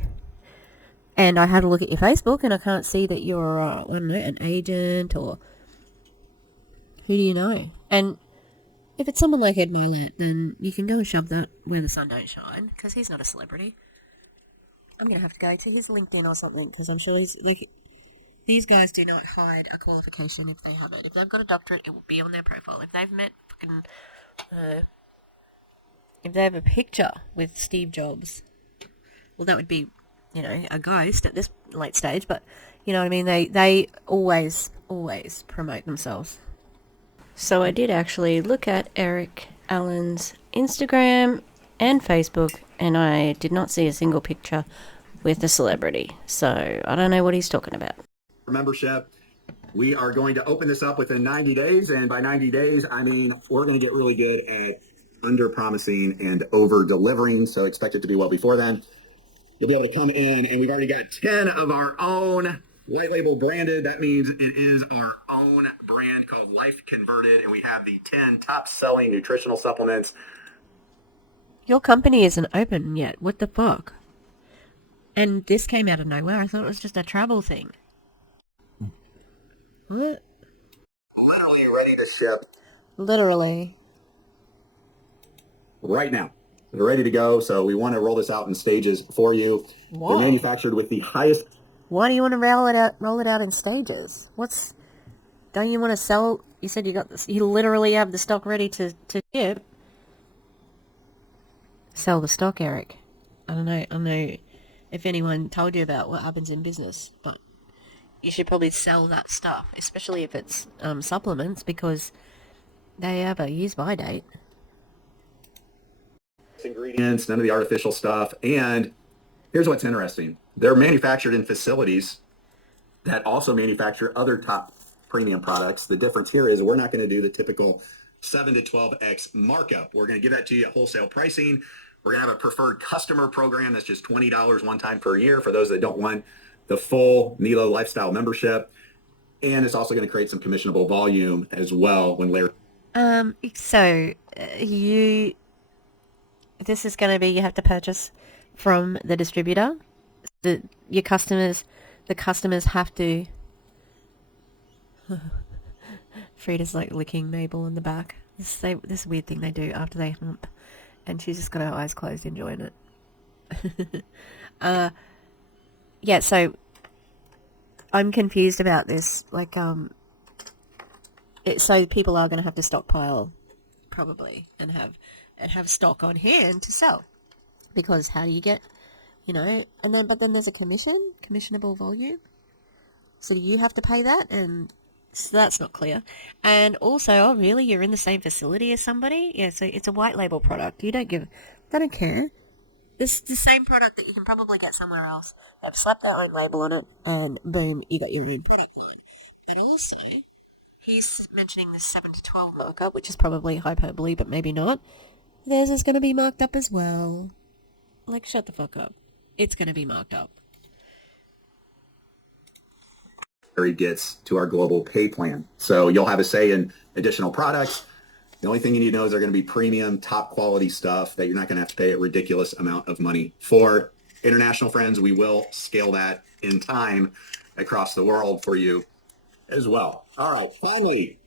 And I had a look at your Facebook and I can't see that you're, I don't know, an agent or... Who do you know? And if it's someone like Ed Milet, then you can go and shove that where the sun don't shine, because he's not a celebrity. I'm going to have to go to his LinkedIn or something, because I'm sure he's, like... These guys do not hide a qualification if they have it. If they've got a doctorate, it will be on their profile. If they've met fucking... if they have a picture with Steve Jobs, well, that would be... you know, a ghost at this late stage, but you know what I mean, they always promote themselves. So I did actually look at Eric Alan's Instagram and Facebook, and I did not see a single picture with a celebrity. So I don't know what he's talking about. Membership. We are going to open this up within 90 days. And by 90 days, I mean, we're going to get really good at under promising and over delivering. So expect it to be well before then. You'll be able to come in, and we've already got 10 of our own white label branded. That means it is our own brand called Life Converted. And we have the 10 top selling nutritional supplements. Your company isn't open yet. What the fuck? And this came out of nowhere. I thought it was just a travel thing. What? Literally ready to ship Literally. right now. They're ready to go. So we want to roll this out in stages for you. Why? They're manufactured with the highest. Why do you want to roll it out in stages? Don't you want to sell? You said you got this. You literally have the stock ready to ship. Sell the stock, Eric. I don't know if anyone told you about what happens in business, but you should probably sell that stuff, especially if it's supplements, because they have a use-by date. Ingredients, none of the artificial stuff. And here's what's interesting. They're manufactured in facilities that also manufacture other top premium products. The difference here is we're not going to do the typical 7 to 12x markup. We're going to give that to you at wholesale pricing. We're going to have a preferred customer program that's just $20 one time per year for those that don't want the full Nelo lifestyle membership. And it's also going to create some commissionable volume as well when layered. This is going to be, you have to purchase from the distributor. The customers have to. Frida's like licking Mabel in the back. This weird thing they do after they hump, and she's just got her eyes closed enjoying it. Yeah, so I'm confused about this. Like, so people are going to have to stockpile, probably, and have stock on hand to sell, because how do you get, but then there's a commissionable volume. So do you have to pay that? And so that's not clear. And also, oh really, you're in the same facility as somebody? Yeah, so it's a white label product. They don't care. This is the same product that you can probably get somewhere else. They've slapped their own label on it, and boom, you got your own product line. And also, he's mentioning this 7 to 12 markup, which is probably hyperbole, but maybe not. Theirs is going to be marked up as well. Like, shut the fuck up. It's going to be marked up. Gets to our global pay plan. So you'll have a say in additional products. The only thing you need to know is they're going to be premium, top quality stuff that you're not going to have to pay a ridiculous amount of money for. International friends, we will scale that in time across the world for you as well. All right, finally,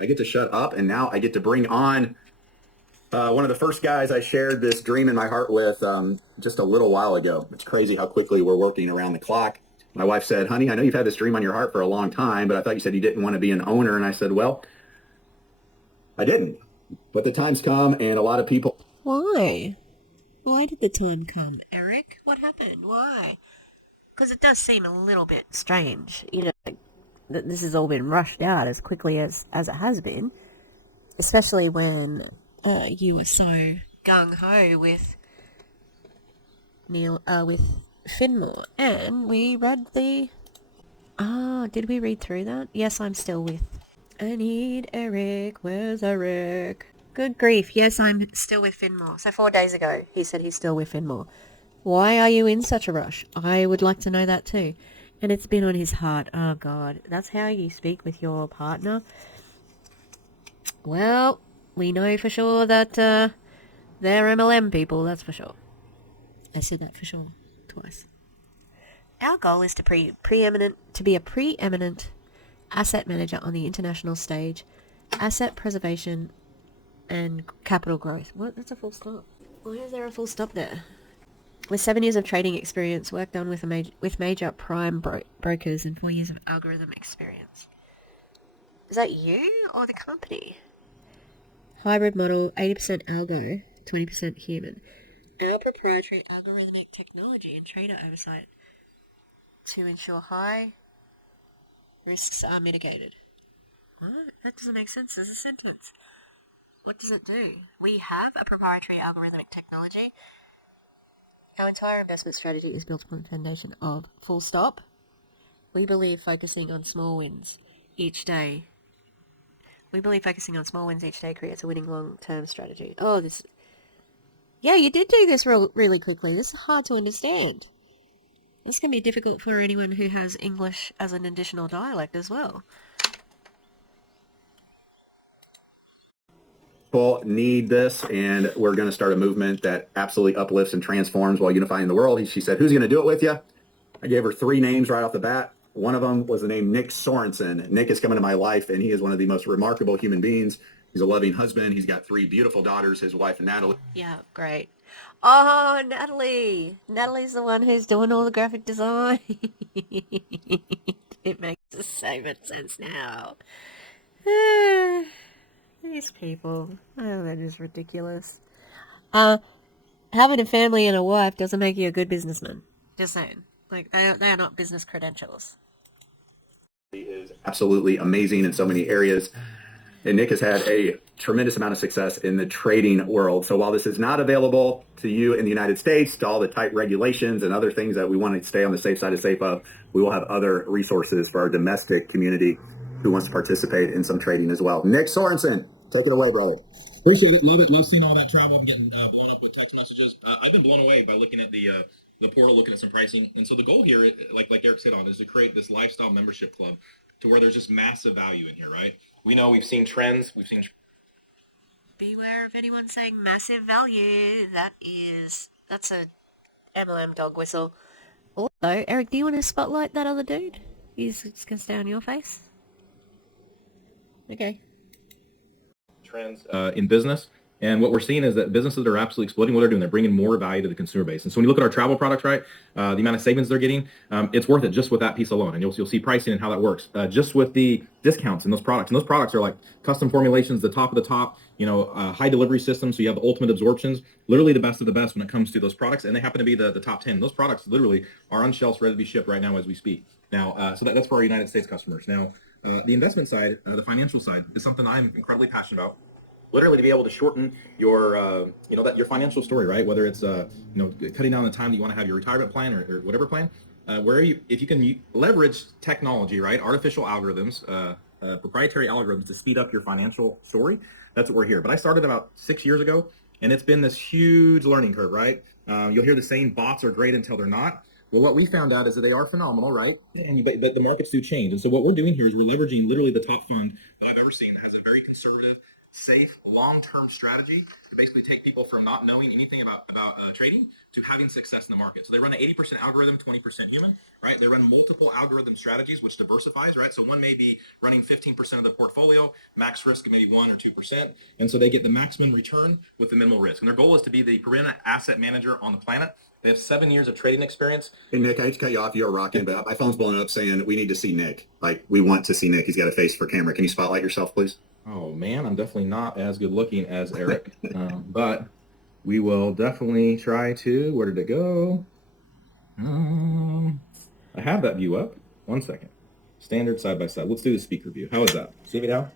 I get to shut up, and now I get to bring on one of the first guys I shared this dream in my heart with just a little while ago. It's crazy how quickly we're working around the clock. My wife said, honey, I know you've had this dream on your heart for a long time, but I thought you said you didn't want to be an owner. And I said, well, I didn't. But the time's come, and a lot of people. Why? Why did the time come, Eric? What happened? Why? Because it does seem a little bit strange, that this has all been rushed out as quickly as it has been, especially when you were so gung-ho with with Finmore, and we read the... did we read through that? Yes, I'm still with... I need Eric. Where's Eric? Good grief. Yes, I'm still with Finmore. So 4 days ago, he said he's still with Finmore. Why are you in such a rush? I would like to know that too. And it's been on his heart. Oh, God. That's how you speak with your partner? Well, we know for sure that they're MLM people, that's for sure. I said that for sure. Twice. Our goal is to be a preeminent asset manager on the international stage, asset preservation and capital growth. What? That's a full stop. Why is there a full stop there? With 7 years of trading experience, work done with major prime brokers, and 4 years of algorithm experience. Is that you or the company? Hybrid model, 80% algo, 20% human. Our proprietary algorithmic technology and trader oversight to ensure high risks are mitigated. What? That doesn't make sense as a sentence. What does it do? We have a proprietary algorithmic technology. Our entire investment strategy is built upon the foundation of full stop. We believe focusing on small wins each day. Creates a winning long-term strategy. Oh, this... Yeah, you did do this really quickly. This is hard to understand. This can be difficult for anyone who has English as an additional dialect as well. People need this, and we're going to start a movement that absolutely uplifts and transforms while unifying the world. She said, who's going to do it with you? I gave her 3 names right off the bat. One of them was the name Nick Sorensen. Nick is coming to my life, and he is one of the most remarkable human beings. He's a loving husband. He's got 3 beautiful daughters, his wife, Natalie. Yeah, great. Oh, Natalie. Natalie's the one who's doing all the graphic design. It makes so much sense now. These people. Oh, that is ridiculous. Having a family and a wife doesn't make you a good businessman. Just saying. Like, they are not business credentials. He is absolutely amazing in so many areas. And Nick has had a tremendous amount of success in the trading world. So while this is not available to you in the United States, to all the tight regulations and other things that we want to stay on the safe side of safe of, we will have other resources for our domestic community who wants to participate in some trading as well. Nick Sorensen, take it away, brother. Appreciate it. Love it. Love seeing all that travel. I'm getting blown up with text messages. I've been blown away by looking at the portal, looking at some pricing. And so the goal here, like Eric said on, is to create this lifestyle membership club to where there's just massive value in here, right? We know we've seen trends. Beware of anyone saying massive value. That's a MLM dog whistle. Also, Eric, do you want to spotlight that other dude? He's just going to stay on your face. Okay. Trends in business. And what we're seeing is that businesses are absolutely exploding. What they're doing, they're bringing more value to the consumer base. And so when you look at our travel products, right, the amount of savings they're getting, it's worth it just with that piece alone. And you'll see pricing and how that works. Just with the discounts in those products. And those products are like custom formulations, the top of the top, high delivery systems. So you have the ultimate absorptions, literally the best of the best when it comes to those products. And they happen to be the top 10. Those products literally are on shelves ready to be shipped right now as we speak. Now, so that's for our United States customers. Now, the investment side, the financial side is something I'm incredibly passionate about. Literally to be able to shorten your, your financial story, right? Whether it's, cutting down the time that you want to have your retirement plan or whatever plan, if you can leverage technology, right? Artificial algorithms, proprietary algorithms to speed up your financial story. That's what we're here. But I started about 6 years ago, and it's been this huge learning curve, right? You'll hear the saying bots are great until they're not. Well, what we found out is that they are phenomenal, right? But the markets do change. And so what we're doing here is we're leveraging literally the top fund that I've ever seen that has a very conservative, safe, long-term strategy to basically take people from not knowing anything about trading to having success in the market. So they run an 80% algorithm, 20% human, right? They run multiple algorithm strategies, which diversifies, right? So one may be running 15% of the portfolio, max risk of maybe 1 or 2%. And so they get the maximum return with the minimal risk. And their goal is to be the preeminent asset manager on the planet. They have 7 years of trading experience. Hey, Nick, I hate to cut you off. You're rocking, but my phone's blowing up saying we need to see Nick. Like, we want to see Nick. He's got a face for camera. Can you spotlight yourself, please? Oh man, I'm definitely not as good looking as Eric, but we will definitely try to. Where did it go? I have that view up. 1 second. Standard side by side. Let's do the speaker view. How is that? See me now?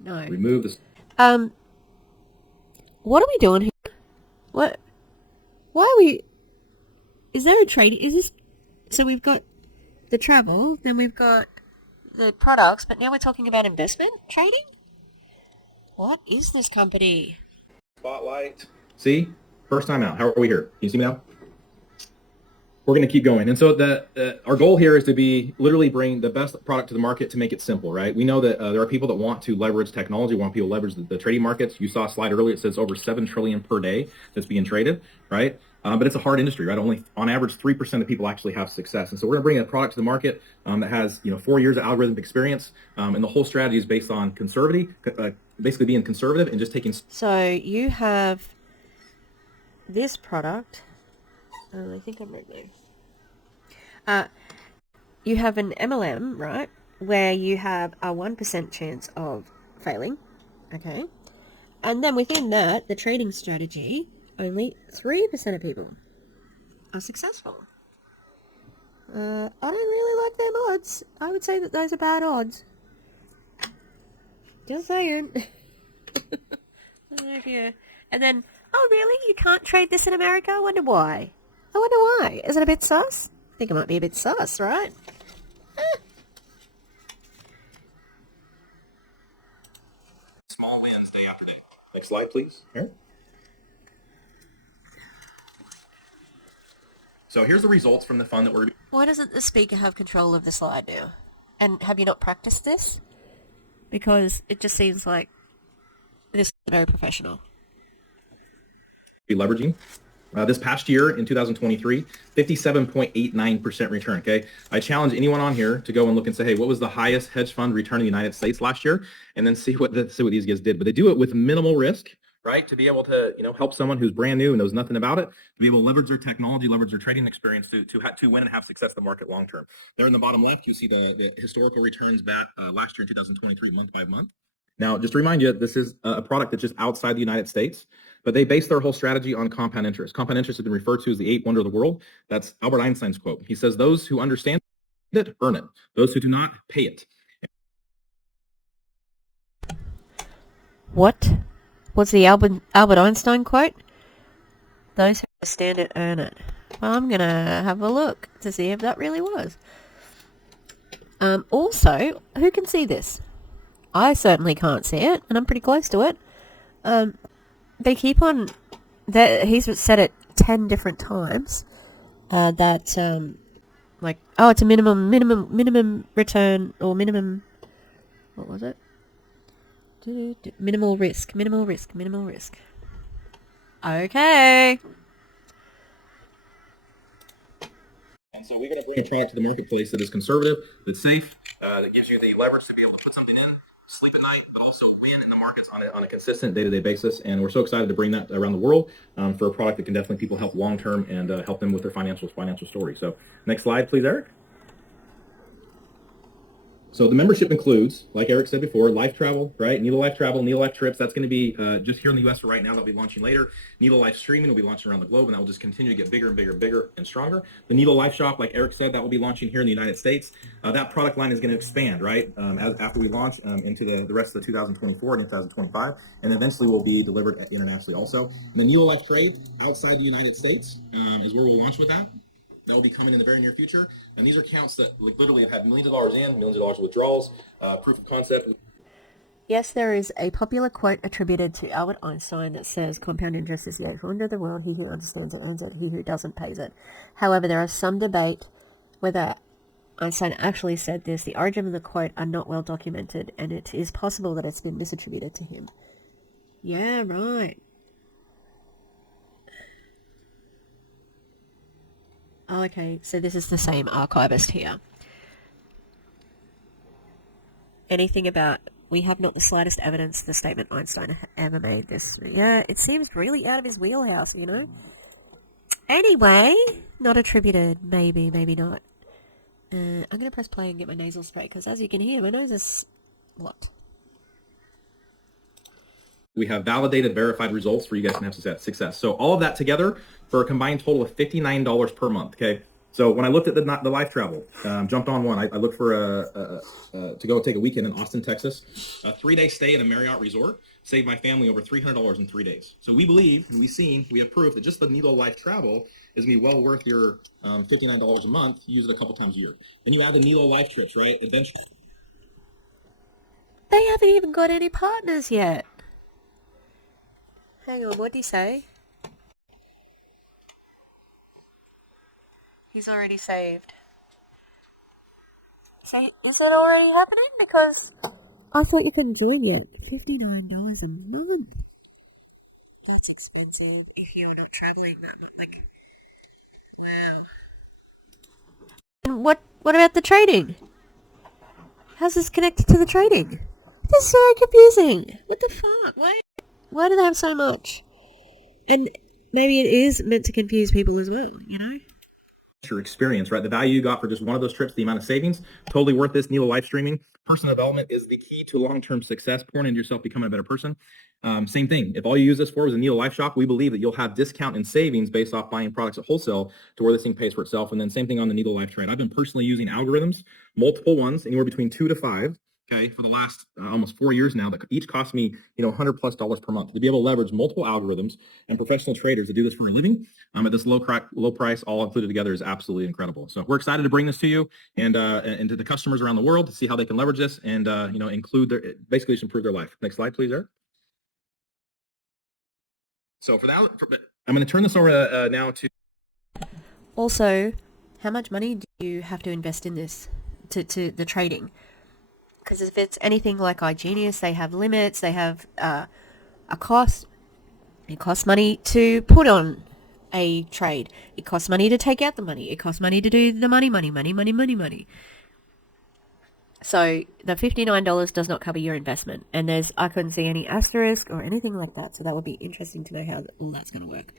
No. Remove this. What are we doing here? What? Why are we... Is there a trading... Is this... So we've got the travel, then we've got the products, but now we're talking about investment trading? What is this company? Spotlight. See? First time out. How are we here? Can you see me now? We're going to keep going. And so our goal here is to literally bring the best product to the market to make it simple, right? We know that there are people that want to leverage technology, want people to leverage the trading markets. You saw a slide earlier. It says over 7 trillion per day that's being traded, right? But it's a hard industry, right? Only on average, 3% of people actually have success. And so we're going to bring a product to the market that has 4 years of algorithmic experience. And the whole strategy is based on basically being conservative and just taking. So you have this product. I think I'm right there. You have an MLM, right, where you have a 1% chance of failing, okay? And then within that, the trading strategy, only 3% of people are successful. I don't really like them odds. I would say that those are bad odds. Just saying. And then, oh really? You can't trade this in America? I wonder why. I wonder why. Is it a bit sus? I think it might be a bit sus, right? Small wins day after day. Next slide, please. Here. So here's the results from the fund that we're. Why doesn't the speaker have control of the slide now? And have you not practiced this? Because it just seems like this is very professional. Be leveraging. This past year in 2023, 57.89% return. Okay, I challenge anyone on here to go and look and say, hey, what was the highest hedge fund return in the United States last year? And then see what these guys did. But they do it with minimal risk, right? To be able to help someone who's brand new and knows nothing about it, to be able to leverage their technology, leverage their trading experience to win and have success in the market long term. There in the bottom left, you see the historical returns back last year, 2023, month by month. Now, just to remind you, this is a product that's just outside the United States, but they base their whole strategy on compound interest. Compound interest has been referred to as the eighth wonder of the world. That's Albert Einstein's quote. He says, those who understand it, earn it. Those who do not, pay it. What? What's the Albert Einstein quote? Those who understand it, earn it. Well, I'm going to have a look to see if that really was. Also, who can see this? I certainly can't see it, and I'm pretty close to it. They keep on... He's said it 10 different times. It's a minimum return, or minimum... What was it? Minimal risk. Okay. And so we're going to bring a product to the marketplace that is conservative, that's safe, that gives you the leverage to be able to put something in, sleep at night, but also win in the markets on a consistent day-to-day basis. And we're so excited to bring that around the world for a product that can definitely people help long-term and help them with their financial story. So next slide, please, Eric. So the membership includes, like Eric said before, life travel, right? Nelolife travel, Nelolife trips. That's going to be just here in the U.S. for right now. That'll be launching later. Nelolife streaming will be launching around the globe, and that will just continue to get bigger and bigger and stronger. The Nelolife shop, like Eric said, that will be launching here in the United States. That product line is going to expand, right? After we launch into the rest of the 2024 and 2025, and eventually will be delivered internationally also. And the Nelolife trade outside the United States is where we'll launch with that. That will be coming in the very near future. And these are accounts that literally have had millions of dollars in, millions of dollars of withdrawals, proof of concept. Yes, there is a popular quote attributed to Albert Einstein that says, compound interest is the eighth wonder of the world. He who understands it earns it. He who doesn't pays it. However, there is some debate whether Einstein actually said this. The origin of the quote are not well documented, and it is possible that it's been misattributed to him. Yeah, right. Oh, okay, so this is the same archivist here. Anything about, we have not the slightest evidence the statement Einstein ever made this. Yeah, it seems really out of his wheelhouse, Anyway, not attributed. Maybe not. I'm going to press play and get my nasal spray, because as you can hear, my nose is... What? We have validated, verified results for you guys to have success. So all of that together for a combined total of $59 per month, okay? So when I looked at the life travel, jumped on one, I looked for to go take a weekend in Austin, Texas, a 3-day stay in a Marriott resort, saved my family over $300 in 3 days. So we believe, and we have proof that just the Nelolife travel is going to be well worth your $59 a month. You use it a couple times a year. Then you add the Nelolife trips, right? Adventure. They haven't even got any partners yet. Hang on, what'd he say? He's already saved. So, is it already happening? Because I thought you couldn't join yet. $59 a month. That's expensive if you're not traveling that much. Wow. And what about the trading? How's this connected to the trading? This is so confusing. What the fuck? Why do they have so much? And maybe it is meant to confuse people as well, Your experience, right? The value you got for just one of those trips, the amount of savings, totally worth this. Nelolife streaming. Personal development is the key to long-term success, pouring into yourself, becoming a better person. Same thing. If all you use this for is a Nelolife shop, we believe that you'll have discount and savings based off buying products at wholesale to where this thing pays for itself. And then same thing on the Nelolife trade. I've been personally using algorithms, multiple ones, anywhere between 2 to 5, okay, for the last almost 4 years now, that each cost me, $100+ per month. To be able to leverage multiple algorithms and professional traders to do this for a living at this low price, all included together, is absolutely incredible. So we're excited to bring this to you and to the customers around the world to see how they can leverage this and include basically just improve their life. Next slide, please, Eric. So I'm going to turn this over now to. Also, how much money do you have to invest in this to the trading? Because if it's anything like iGenius, they have limits, they have a cost. It costs money to put on a trade. It costs money to take out the money. It costs money to do the money. So the $59 does not cover your investment. And I couldn't see any asterisk or anything like that. So that would be interesting to know how all that's going to work.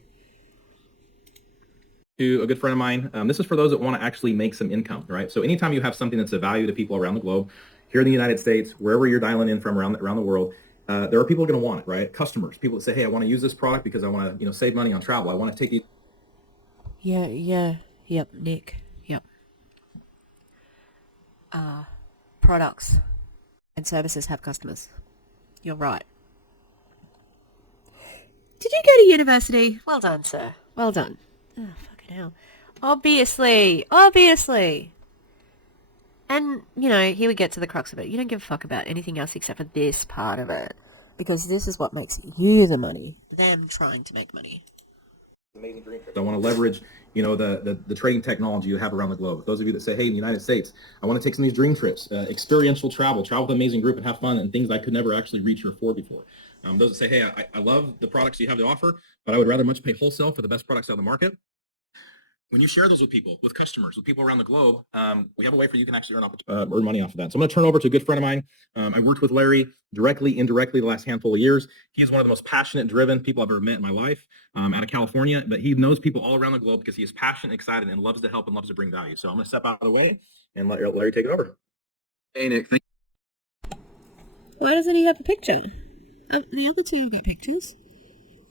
To a good friend of mine. This is for those that want to actually make some income, right? So anytime you have something that's of value to people around the globe, here in the United States, wherever you're dialing in from around the world, there are people going to want it, right? Customers, people that say, hey, I want to use this product because I want to, save money on travel. I want to take these. Yep, Nick. Yep. Products and services have customers. You're right. Did you go to university? Well done, sir. Well done. Oh, fucking hell. Obviously. And, here we get to the crux of it. You don't give a fuck about anything else except for this part of it. Because this is what makes you the money. Them trying to make money. Amazing dream trips. I want to leverage, the trading technology you have around the globe. Those of you that say, hey, in the United States, I want to take some of these dream trips, experiential travel with an amazing group and have fun and things I could never actually reach or afford before. Those that say, hey, I love the products you have to offer, but I would rather much pay wholesale for the best products out of the market. When you share those with people, with customers, with people around the globe, we have a way for you can actually earn money off of that. So I'm going to turn over to a good friend of mine. I worked with Larry directly, indirectly the last handful of years. He's one of the most passionate, driven people I've ever met in my life out of California, but he knows people all around the globe because he is passionate, excited, and loves to help and loves to bring value. So I'm going to step out of the way and let Larry take it over. Hey, Nick. Why doesn't he have a picture? The other two have got pictures.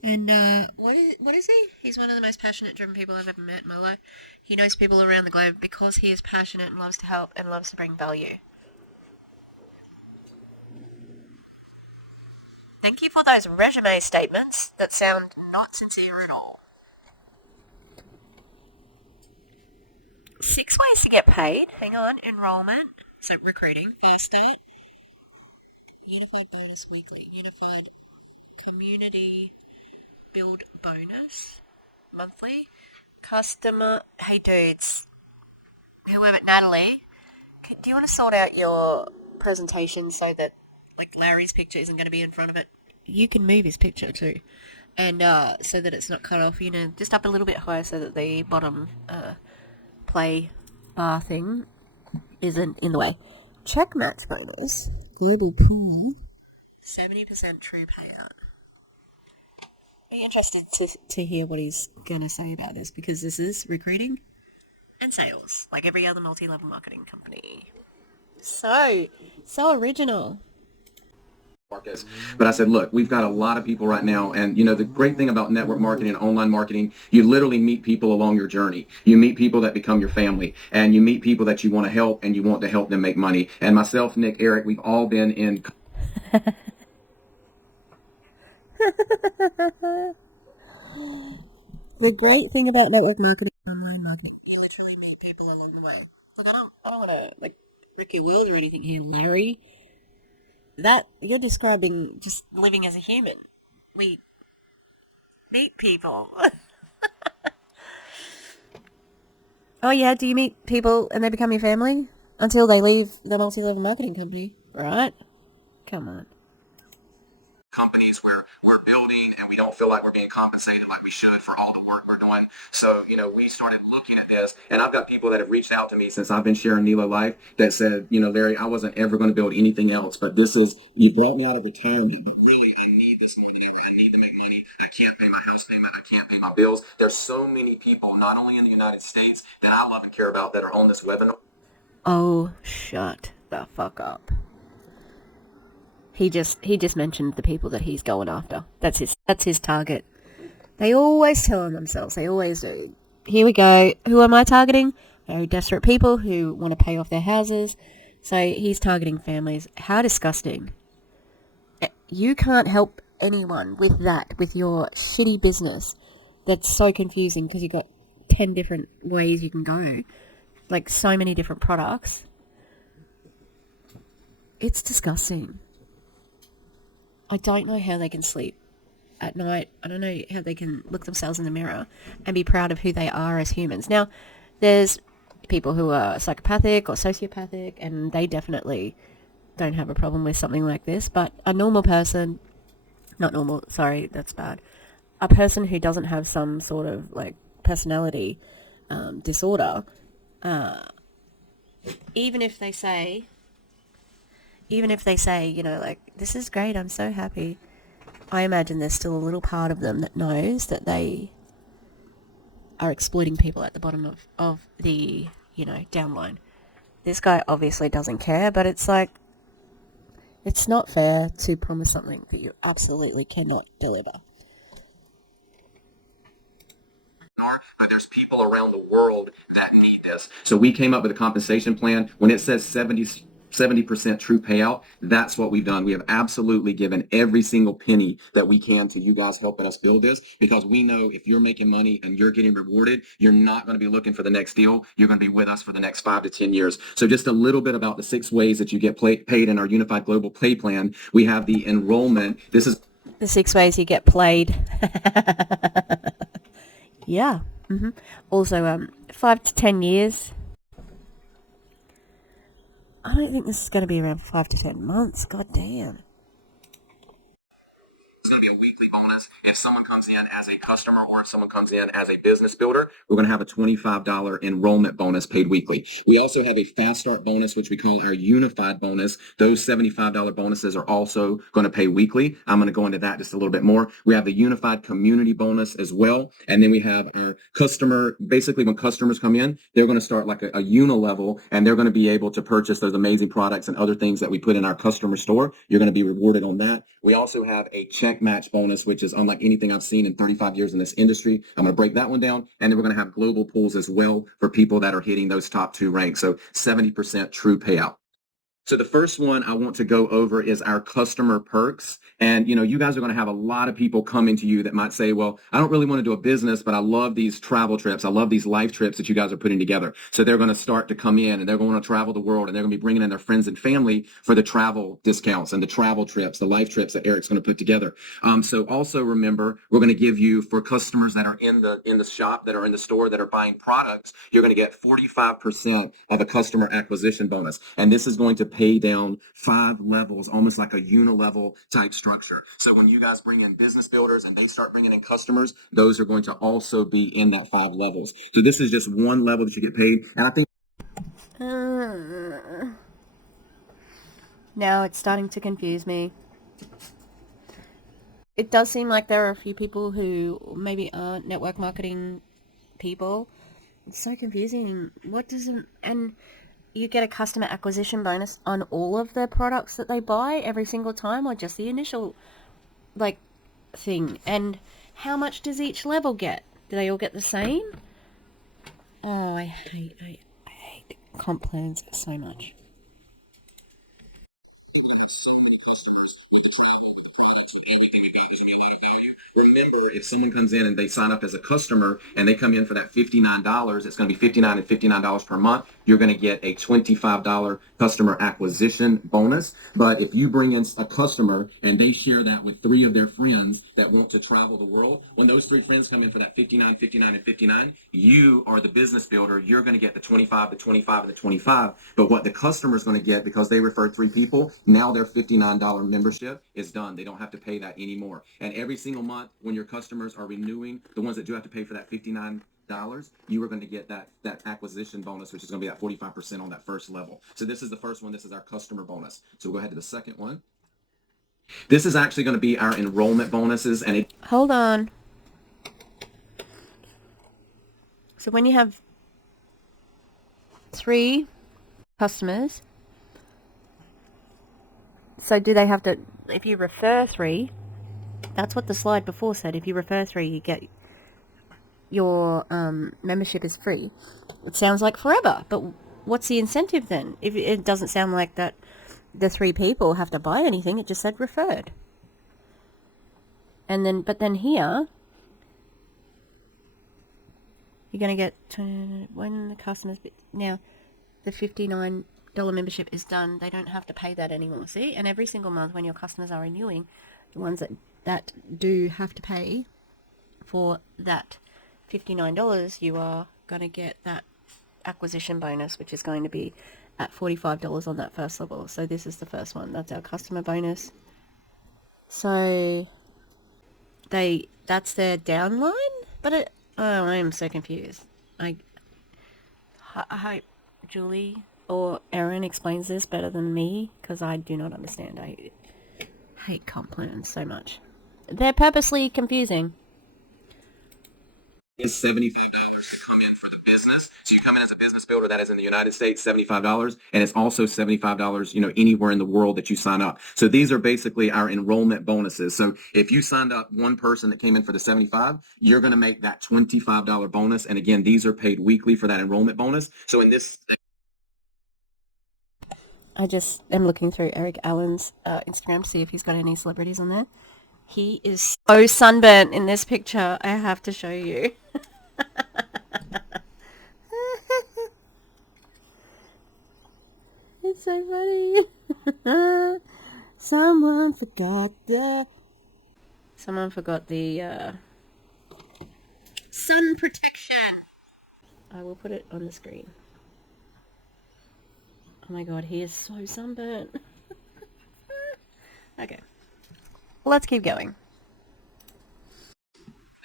And what is he? He's one of the most passionate, driven people I've ever met in my life. He knows people around the globe because he is passionate and loves to help and loves to bring value. Thank you for those resume statements that sound not sincere at all. 6 ways to get paid. Hang on. Enrollment. So recruiting. Fast start. Unified bonus weekly. Unified community build bonus monthly. Customer. Hey dudes. Whoever. Natalie. Do you want to sort out your presentation so that Larry's picture isn't going to be in front of it? You can move his picture too. And so that it's not cut off, just up a little bit higher so that the bottom play bar thing isn't in the way. Check match bonus. Global pool. 70% true payout. Be interested to hear what he's going to say about this because this is recruiting and sales, like every other multi-level marketing company. So original. But I said, look, we've got a lot of people right now. And, the great thing about network marketing and online marketing, you literally meet people along your journey. You meet people that become your family and you meet people that you want to help and you want to help them make money. And myself, Nick, Eric, we've all been in. The great thing about network marketing and online marketing, you literally meet people along the way. Look, I don't want to wreck your world or anything here, Larry. That you're describing just living as a human. We meet people. Oh yeah, do you meet people and they become your family until they leave the multi-level marketing company, right? Come on. Companies where we're building and we don't feel like we're being compensated like we should for all the work we're doing. So, we started looking at this and I've got people that have reached out to me since I've been sharing Nelolife that said, Larry, I wasn't ever going to build anything else, but you brought me out of retirement, but really I need this money. I need to make money. I can't pay my house payment. I can't pay my bills. There's so many people, not only in the United States that I love and care about that are on this webinar. Oh, shut the fuck up. He just mentioned the people that he's going after. That's his target. They always tell on themselves. They always do. Here we go. Who am I targeting? Very desperate people who want to pay off their houses. So he's targeting families. How disgusting. You can't help anyone with that, with your shitty business. That's so confusing because you've got 10 different ways you can go. Like, so many different products. It's disgusting. I don't know how they can sleep at night. I don't know how they can look themselves in the mirror and be proud of who they are as humans. Now, there's people who are psychopathic or sociopathic, and they definitely don't have a problem with something like this. But a normal person, not normal, sorry, that's bad. A person who doesn't have some sort of like personality disorder, even if they say, you know, like, this is great, I'm so happy, I imagine there's still a little part of them that knows that they are exploiting people at the bottom of the, you know, downline. This guy obviously doesn't care, but it's like, it's not fair to promise something that you absolutely cannot deliver. But there's people around the world that need this. So we came up with a compensation plan. When it says 70% true payout, that's what we've done. We have absolutely given every single penny that we can to you guys helping us build this, because we know if you're making money and you're getting rewarded, you're not going to be looking for the next deal. You're going to be with us for the next 5 to 10 years. So just a little bit about the 6 ways that you get paid in our Unified Global Pay Plan. We have the enrollment. This is the 6 ways you get played. Yeah. Also, 5 to 10 years. I don't think this is going to be around for 5 to 10 months. God damn. It's going to be a weekly bonus. If someone comes in as a customer or if someone comes in as a business builder, we're going to have a $25 enrollment bonus paid weekly. We also have a fast start bonus, which we call our unified bonus. Those $75 bonuses are also going to pay weekly. I'm going to go into that just a little bit more. We have the unified community bonus as well. And then we have our customer, basically when customers come in, they're going to start like a unilevel, and they're going to be able to purchase those amazing products and other things that we put in our customer store. You're going to be rewarded on that. We also have a check match bonus, which is unlike anything I've seen in 35 years in this industry. I'm going to break that one down. And then we're going to have global pools as well for people that are hitting those top 2 ranks. So 70% true payout. So the first one I want to go over is our customer perks. And, you know, you guys are going to have a lot of people coming to you that might say, well, I don't really want to do a business, but I love these travel trips. I love these life trips that you guys are putting together. So they're going to start to come in and they're going to travel the world, and they're going to be bringing in their friends and family for the travel discounts and the travel trips, the life trips that Eric's going to put together. So also remember, we're going to give you, for customers that are in the shop, that are in the store, that are buying products, you're going to get 45% of a customer acquisition bonus. And this is going to pay down 5 levels, almost like a unilevel type structure. So when you guys bring in business builders and they start bringing in customers, those are going to also be in that 5 levels. So this is just one level that you get paid. And I think now it's starting to confuse me. It does seem like there are a few people who maybe aren't network marketing people. It's so confusing. What doesn't... And you get a customer acquisition bonus on all of the products that they buy every single time, or just the initial, like, thing? And how much does each level get? Do they all get the same? Oh, I hate comp plans so much. remember, if someone comes in and they sign up as a customer and they come in for that $59, it's going to be $59 and $59 per month. You're going to get a $25 customer acquisition bonus. But if you bring in a customer and they share that with 3 of their friends that want to travel the world, when those 3 friends come in for that $59, $59, and $59, you are the business builder. You're going to get the $25, the $25, and the $25. But what the customer is going to get, because they referred 3 people, now their $59 membership is done. They don't have to pay that anymore. And every single month when your customers are renewing, the ones that do have to pay for that $59, you are going to get that acquisition bonus, which is going to be that 45% on that first level. So this is the first one. This is our customer bonus. So we'll go ahead to the second one. This is actually going to be our enrollment bonuses. And Hold on. So when you have 3 customers, so do they have to, if you refer 3, that's what the slide before said, if you refer 3, you get, your membership is free. It sounds like forever, but what's the incentive then? If it doesn't sound like that the 3 people have to buy anything, it just said referred. And then, but then here, you're going to get, when the customers, now the $59 membership is done, they don't have to pay that anymore, see? And every single month when your customers are renewing, the ones that do have to pay for that $59, you are going to get that acquisition bonus, which is going to be at $45 on that first level. So this is the first one. That's our customer bonus. So that's their downline, but I am so confused. I hope Julie or Erin explains this better than me, because I do not understand. I hate comp plans so much. They're purposely confusing. Is $75 to come in for the business. So you come in as a business builder, that is in the United States, $75, and it's also $75, anywhere in the world that you sign up. So these are basically our enrollment bonuses. So if you signed up one person that came in for the 75, you're going to make that $25 bonus. And again, these are paid weekly for that enrollment bonus. So in this, I just am looking through Eric Allen's Instagram to see if he's got any celebrities on there. He is so sunburnt in this picture. I have to show you. It's so funny. Someone forgot the sun protection. I will put it on the screen. Oh my god, he is so sunburnt. Okay. Let's keep going.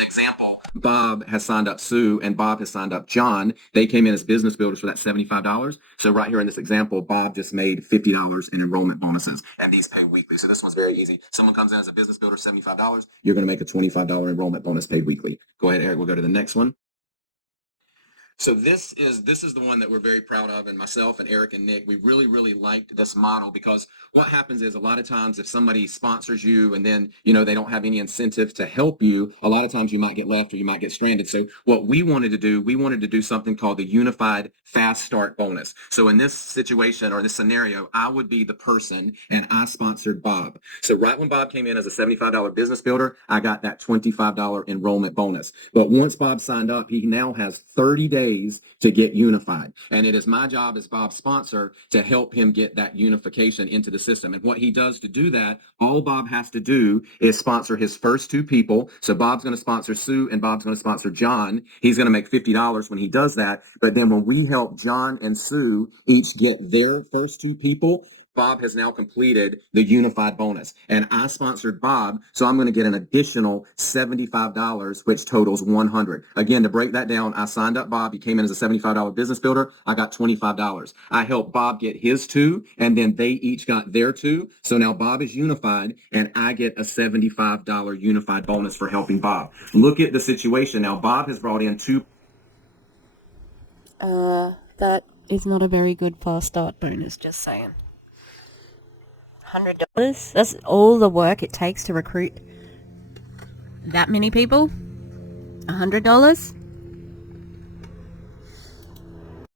example, Bob has signed up Sue and Bob has signed up John. They came in as business builders for that $75. So right here in this example, Bob just made $50 in enrollment bonuses, and these pay weekly. So this one's very easy. Someone comes in as a business builder, $75. You're going to make a $25 enrollment bonus paid weekly. Go ahead, Eric. We'll go to the next one. So this is the one that we're very proud of, and myself and Eric and Nick, we really liked this model, because what happens is a lot of times if somebody sponsors you and then they don't have any incentive to help you, a lot of times you might get left or you might get stranded. So what we wanted to do something called the Unified Fast Start Bonus. So in this situation or this scenario, I would be the person and I sponsored Bob. So right when Bob came in as a $75 business builder, I got that $25 enrollment bonus. But once Bob signed up, he now has 30 days to get unified. And it is my job as Bob's sponsor to help him get that unification into the system. And what he does to do that, all Bob has to do is sponsor his first two people. So Bob's going to sponsor Sue and Bob's going to sponsor John. He's going to make $50 when he does that. But then when we help John and Sue each get their first two people, Bob has now completed the unified bonus, and I sponsored Bob, so I'm going to get an additional $75, which totals $100. Again, to break that down, I signed up Bob. He came in as a $75 business builder. I got $25. I helped Bob get his two, and then they each got their two. So now Bob is unified, and I get a $75 unified bonus for helping Bob. Look at the situation now. Bob has brought in two. That is not a very good fast start bonus, just saying. $100. That's all the work it takes to recruit that many people. $100.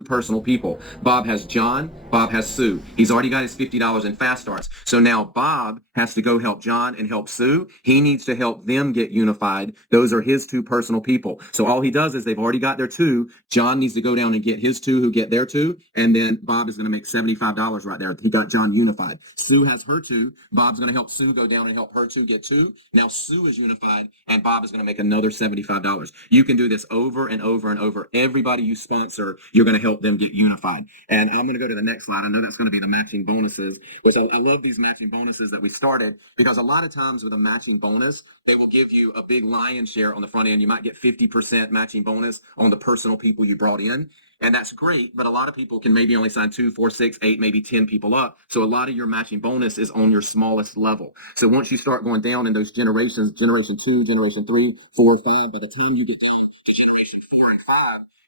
Personal people. Bob has John. Bob has Sue. He's already got his $50 in fast starts. So now Bob has to go help John and help Sue. He needs to help them get unified. Those are his two personal people. So all he does is they've already got their two. John needs to go down and get his two who get their two. And then Bob is going to make $75 right there. He got John unified. Sue has her two. Bob's going to help Sue go down and help her two get two. Now Sue is unified and Bob is going to make another $75. You can do this over and over and over. Everybody you sponsor, you're going to help them get unified. And I'm going to go to the next slide. I know that's going to be the matching bonuses, which I love these matching bonuses that we started, because a lot of times with a matching bonus, they will give you a big lion's share on the front end. You might get 50% matching bonus on the personal people you brought in. And that's great, but a lot of people can maybe only sign 2, 4, 6, 8, maybe 10 people up. So a lot of your matching bonus is on your smallest level. So once you start going down in those generations, generation 2, generation 3, 4, 5, by the time you get down to generation 4 and 5,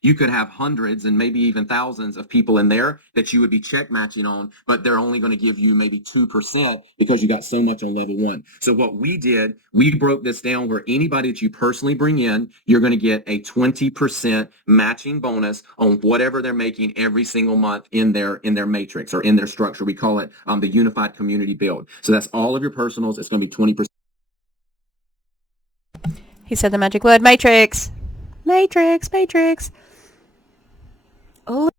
you could have hundreds and maybe even thousands of people in there that you would be check matching on, but they're only going to give you maybe 2% because you got so much on level one. So what we did, we broke this down where anybody that you personally bring in, you're going to get a 20% matching bonus on whatever they're making every single month in their matrix or in their structure. We call it the unified community build. So that's all of your personals. It's going to be 20%. He said the magic word, matrix. Matrix, matrix. All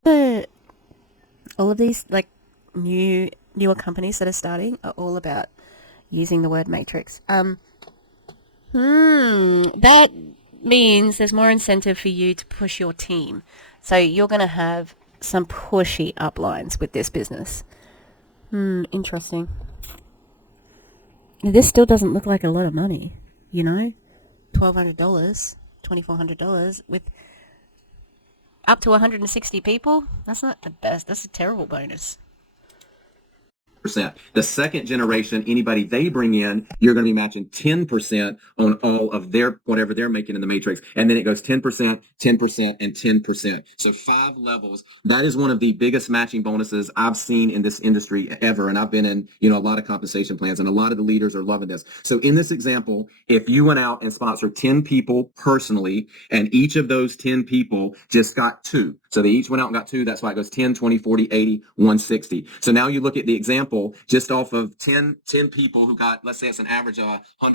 of these like newer companies that are starting are all about using the word matrix. That means there's more incentive for you to push your team. So you're going to have some pushy uplines with this business. Interesting. This still doesn't look like a lot of money, you know? $1,200, $2,400 with up to 160 people. That's not the best. That's a terrible bonus. The second generation, anybody they bring in, you're going to be matching 10% on all of their whatever they're making in the matrix, and then it goes 10%, 10%, and 10%. So 5 levels. That is one of the biggest matching bonuses I've seen in this industry ever, and I've been in a lot of compensation plans, and a lot of the leaders are loving this. So in this example, if you went out and sponsored 10 people personally, and each of those 10 people just got 2, so they each went out and got 2. That's why it goes 10, 20, 40, 80, 160. So now you look at the example just off of 10 people who got, let's say it's an average of a $150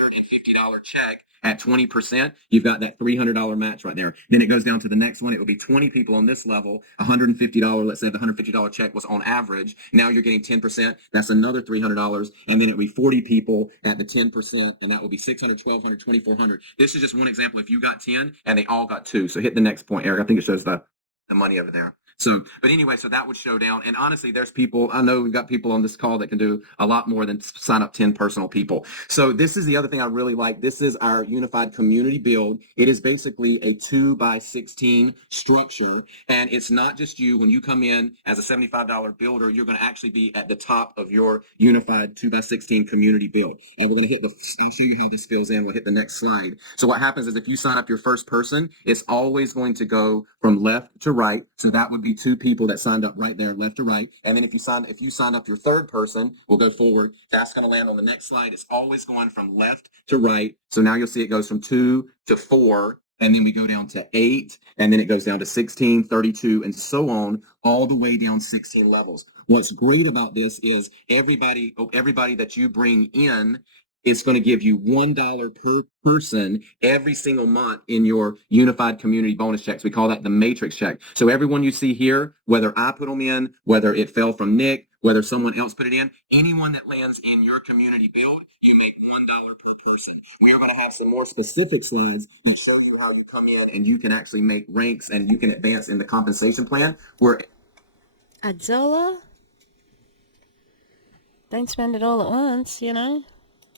check at 20%, you've got that $300 match right there. Then it goes down to the next one. It would be 20 people on this level, $150. Let's say the $150 check was on average. Now you're getting 10%. That's another $300. And then it would be 40 people at the 10%, and that would be $600, $1,200, $2,400. This is just one example. If you got 10 and they all got 2. So hit the next point, Eric. I think it shows the money over there. So, but anyway, so that would show down. And honestly, there's people, I know we've got people on this call that can do a lot more than sign up 10 personal people. So this is the other thing I really like. This is our unified community build. It is basically a 2x16 structure. And it's not just you. When you come in as a $75 builder, you're going to actually be at the top of your unified 2x16 community build. And we're going to I'll show you how this fills in. We'll hit the next slide. So what happens is if you sign up your first person, it's always going to go from left to right. So that would be 2 people that signed up right there, left to right. And then if you sign up your third person, we'll go forward. That's going to land on the next slide. It's always going from left to right. So now you'll see it goes from 2 to 4. And then we go down to 8, and then it goes down to 16, 32, and so on, all the way down 16 levels. What's great about this is everybody that you bring in, it's going to give you $1 per person every single month in your unified community bonus checks. We call that the matrix check. So everyone you see here, whether I put them in, whether it fell from Nick, whether someone else put it in, anyone that lands in your community build, you make $1 per person. We are going to have some more specific slides that show you how you come in and you can actually make ranks and you can advance in the compensation plan. Where $1? Don't spend it all at once, you know.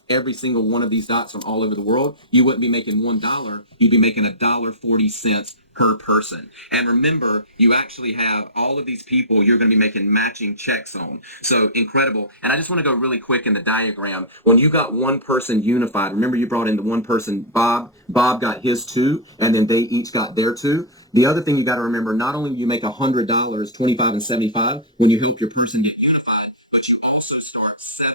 Every single one of these dots from all over the world, you wouldn't be making $1. You'd be making $1.40 per person. And remember, you actually have all of these people you're going to be making matching checks on. So incredible. And I just want to go really quick in the diagram. When you got one person unified, remember you brought in the one person, Bob. Bob got his 2, and then they each got their 2. The other thing you got to remember, not only you make $100, 25 and 75 when you help your person get unified, but you also start 7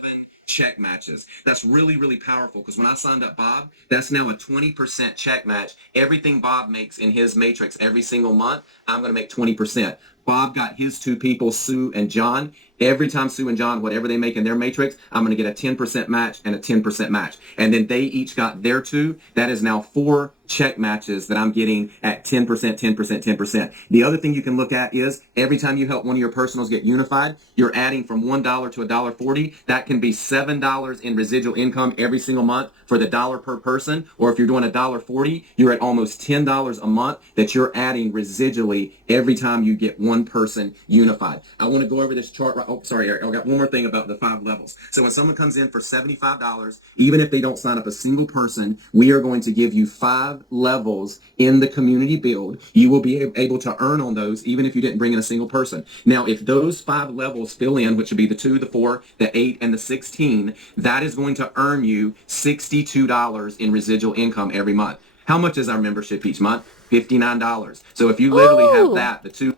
check matches. That's really, really powerful because when I signed up Bob, that's now a 20% check match. Everything Bob makes in his matrix every single month, I'm going to make 20%. Bob got his 2 people, Sue and John. Every time Sue and John, whatever they make in their matrix, I'm going to get a 10% match and a 10% match. And then they each got their 2. That is now 4 check matches that I'm getting at 10%, 10%, 10%. The other thing you can look at is every time you help one of your personals get unified, you're adding from $1 to $1.40. That can be $7 in residual income every single month for the $1 per person. Or if you're doing $1.40, you're at almost $10 a month that you're adding residually every time you get one person unified. I want to go over this chart right. Oh, sorry, Eric. I got one more thing about the 5 levels. So when someone comes in for $75, even if they don't sign up a single person, we are going to give you 5 levels in the community build. You will be able to earn on those even if you didn't bring in a single person. Now, if those 5 levels fill in, which would be the 2, the 4, the 8, and the 16, that is going to earn you $62 in residual income every month. How much is our membership each month? $59. So if you literally have Ooh. that, the two.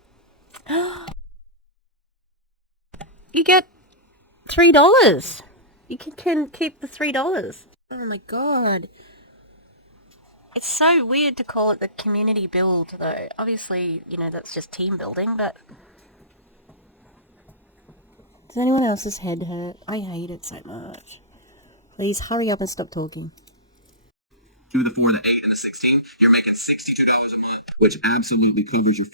You get $3. You can keep the $3. Oh my god. It's so weird to call it the community build, though. Obviously, that's just team building, but... Does anyone else's head hurt? I hate it so much. Please hurry up and stop talking. 2, the 4, the 8, and the 16, you're making $62 a month, which absolutely covers you $59,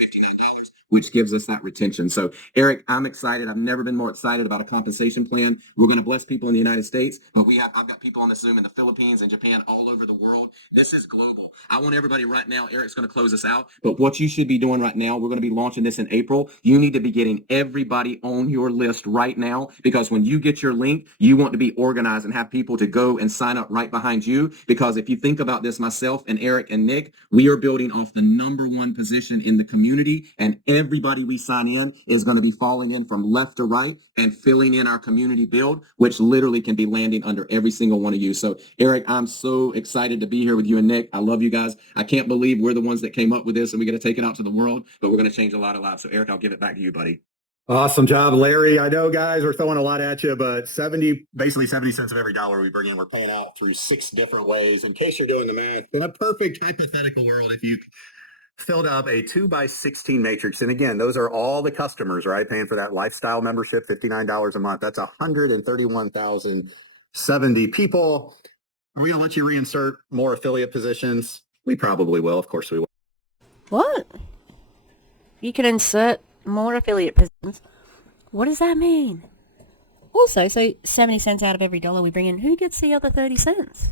which gives us that retention. So, Eric, I'm excited. I've never been more excited about a compensation plan. We're going to bless people in the United States, but I've got people on the Zoom in the Philippines and Japan, all over the world. This is global. I want everybody right now. Eric's going to close us out, but what you should be doing right now, we're going to be launching this in April. You need to be getting everybody on your list right now, because when you get your link, you want to be organized and have people to go and sign up right behind you. Because if you think about this, myself and Eric and Nick, we are building off the #1 position in the community, and everybody we sign in is going to be falling in from left to right and filling in our community build, which literally can be landing under every single one of you. So, Eric, I'm so excited to be here with you and Nick. I love you guys. I can't believe we're the ones that came up with this, and we're going to take it out to the world, but we're going to change a lot of lives. So, Eric, I'll give it back to you, buddy. Awesome job, Larry. I know, guys, we're throwing a lot at you, but basically 70 cents of every dollar we bring in, we're paying out through 6 different ways. In case you're doing the math, in a perfect hypothetical world, if you filled up a 2x16 matrix, and again, those are all the customers, right? Paying for that lifestyle membership, $59 a month. That's 131,070 people. Are we going to let you reinsert more affiliate positions? We probably will. Of course we will. What? You can insert more affiliate positions? What does that mean? Also, so 70 cents out of every dollar we bring in, who gets the other 30 cents?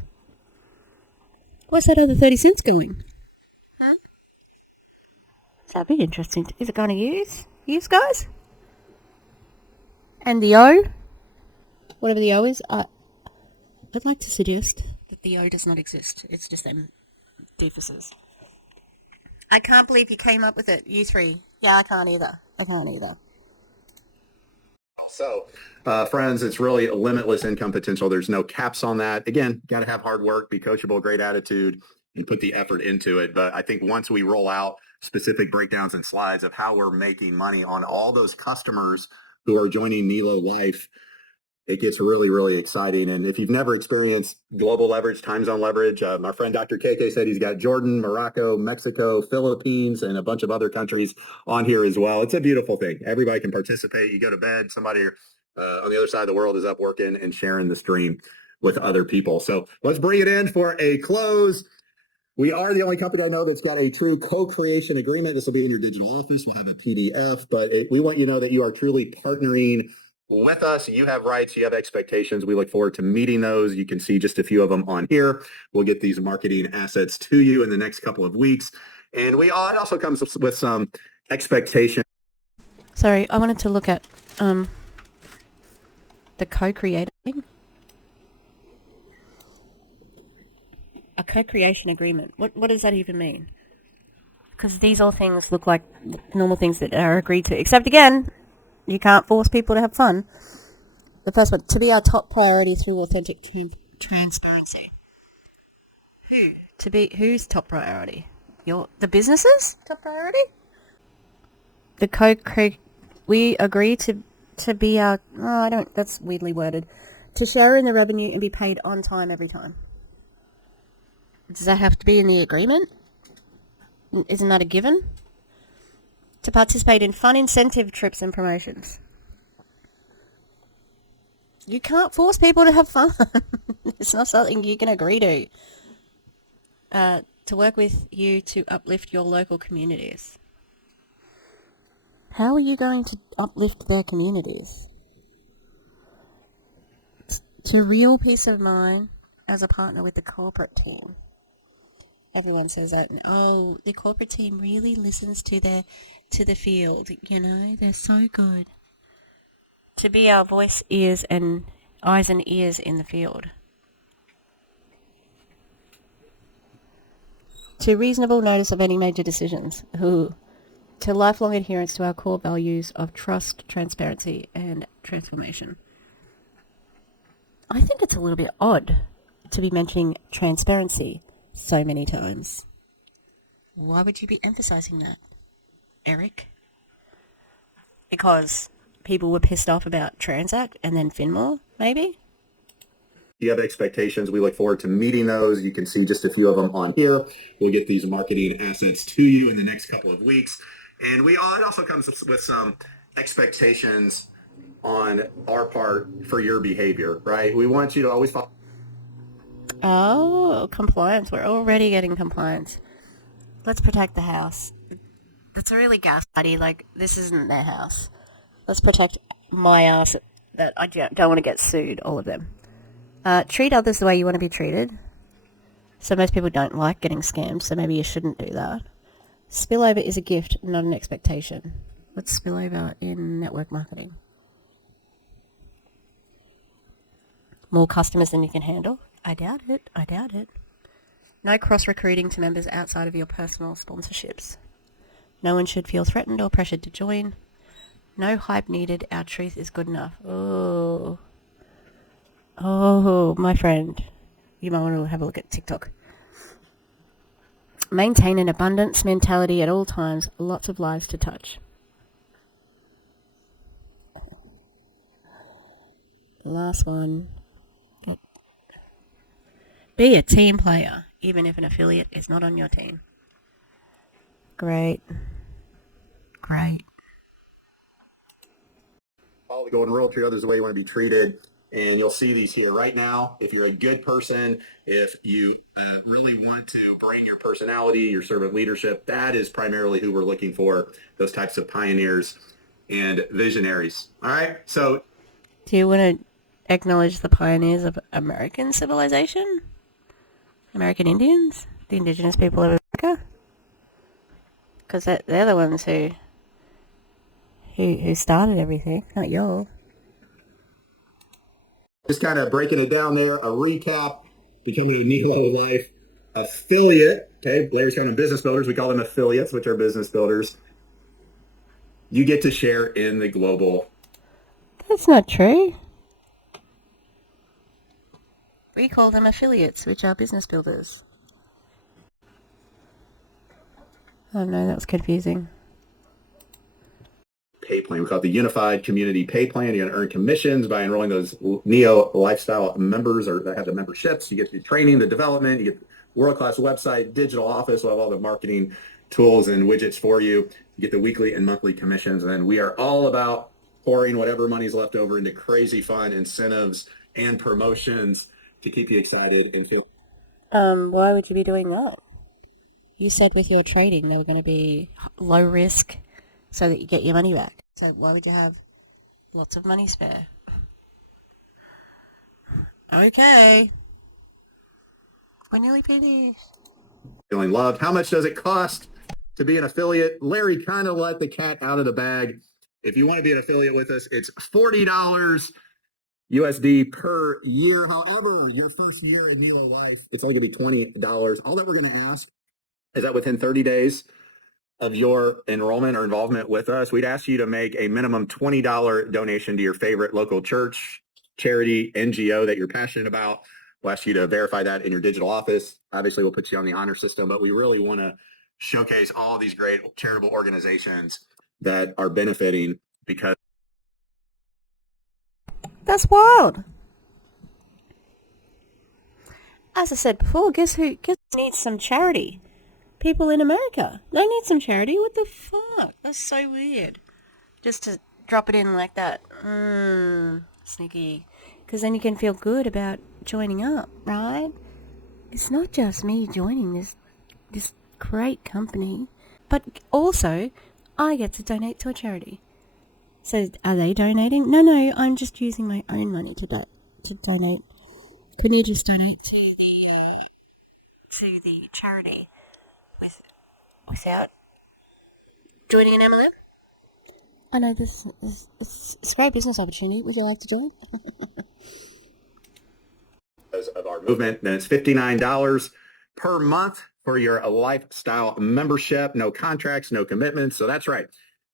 Where's that other 30 cents going? Huh? That'd be interesting. Is it going to use guys? And the O? Whatever the O is, I'd like to suggest that the O does not exist. It's just them doofuses. I can't believe you came up with it, you three. Yeah, I can't either. So, friends, it's really a limitless income potential. There's no caps on that. Again, got to have hard work, be coachable, great attitude, and put the effort into it. But I think once we roll out specific breakdowns and slides of how we're making money on all those customers who are joining Nelolife, it gets really, really exciting. And if you've never experienced global leverage, time zone leverage, my friend Dr. KK said he's got Jordan, Morocco, Mexico, Philippines, and a bunch of other countries on here as well. It's a beautiful thing. Everybody can participate. You go to bed, somebody on the other side of the world is up working and sharing the stream with other people. So let's bring it in for a close. We are the only company I know that's got a true co-creation agreement. This will be in your digital office. We'll have a PDF, but we want you to know that you are truly partnering with us. You have rights, you have expectations. We look forward to meeting those. You can see just a few of them on here. We'll get these marketing assets to you in the next couple of weeks. And it also comes with some expectation. Sorry, I wanted to look at the co-creating. A co-creation agreement. What does that even mean? Because these all things look like normal things that are agreed to. Except again, you can't force people to have fun. The first one, to be our top priority through authentic transparency. Who's top priority? The business's top priority? We agree to be our, that's weirdly worded, to share in the revenue and be paid on time every time. Does that have to be in the agreement? Isn't that a given? To participate in fun incentive trips and promotions. You can't force people to have fun. It's not something you can agree to. To work with you to uplift your local communities. How are you going to uplift their communities? To real peace of mind as a partner with the corporate team. Everyone says that, the corporate team really listens to the field. They're so good. To be our eyes and ears in the field. To reasonable notice of any major decisions. To lifelong adherence to our core values of trust, transparency, and transformation. I think it's a little bit odd to be mentioning transparency so many times. Why would you be emphasizing that, Eric? Because people were pissed off about Transact and then Finmore, maybe? You have expectations. We look forward to meeting those. You can see just a few of them on here. We'll get these marketing assets to you in the next couple of weeks. And it also comes with some expectations on our part for your behavior, right? We want you to always follow. Oh, compliance. We're already getting compliance. Let's protect the house. That's really gaslighty. Like, this isn't their house. Let's protect my ass that I don't want to get sued, all of them. Treat others the way you want to be treated. So most people don't like getting scammed, so maybe you shouldn't do that. Spillover is a gift, not an expectation. What's spillover in network marketing? More customers than you can handle? I doubt it. I doubt it. No cross-recruiting to members outside of your personal sponsorships. No one should feel threatened or pressured to join. No hype needed. Our truth is good enough. Oh. Oh, my friend. You might want to have a look at TikTok. Maintain an abundance mentality at all times. Lots of lives to touch. Last one. Be a team player, even if an affiliate is not on your team. Great. Great. Follow the golden rule, treat others the way you want to be treated. And you'll see these here right now. If you're a good person, if you really want to bring your personality, your servant leadership, that is primarily who we're looking for, those types of pioneers and visionaries. All right. So do you want to acknowledge the pioneers of American civilization? American Indians? The indigenous people of America? Because they're the ones who started everything, not y'all. just kind of breaking it down there, a recap, becoming a Nelolife affiliate. Okay, there's kind of business builders. We call them affiliates, which are business builders. You get to share in the global. That's not true. We call them affiliates, which are business builders. Oh no, that was confusing. Pay plan. We call it the Unified Community Pay Plan. You're going to earn commissions by enrolling those Neo Lifestyle members or that have the memberships. You get the training, the development, you get the world-class website, digital office. We'll have all the marketing tools and widgets for you. You get the weekly and monthly commissions. And then we are all about pouring whatever money's left over into crazy fun incentives and promotions to keep you excited and feel. Why would you be doing that? You said with your trading they were going to be low risk so that you get your money back. So why would you have lots of money spare? Okay. We're nearly finished. Feeling loved. How much does it cost to be an affiliate? Larry kind of let the cat out of the bag. If you want to be an affiliate with us, it's $40 USD per year. However, your first year in Nelolife, it's only going to be $20. All that we're going to ask is that within 30 days of your enrollment or involvement with us, we'd ask you to make a minimum $20 donation to your favorite local church, charity, NGO that you're passionate about. We'll ask you to verify that in your digital office. Obviously, we'll put you on the honor system, but we really want to showcase all these great charitable organizations that are benefiting because. That's wild. As I said before, guess who needs some charity? People in America. They need some charity. What the fuck? That's so weird. Just to drop it in like that. Sneaky. Because then you can feel good about joining up, right? It's not just me joining this great company, but also I get to donate to a charity. So are they donating? No, I'm just using my own money to donate. Couldn't you just donate to the charity without joining an MLM? I know this is it's a great business opportunity. Would you like to join? Of our movement, then it's $59 per month for your lifestyle membership. No contracts, no commitments. So that's right.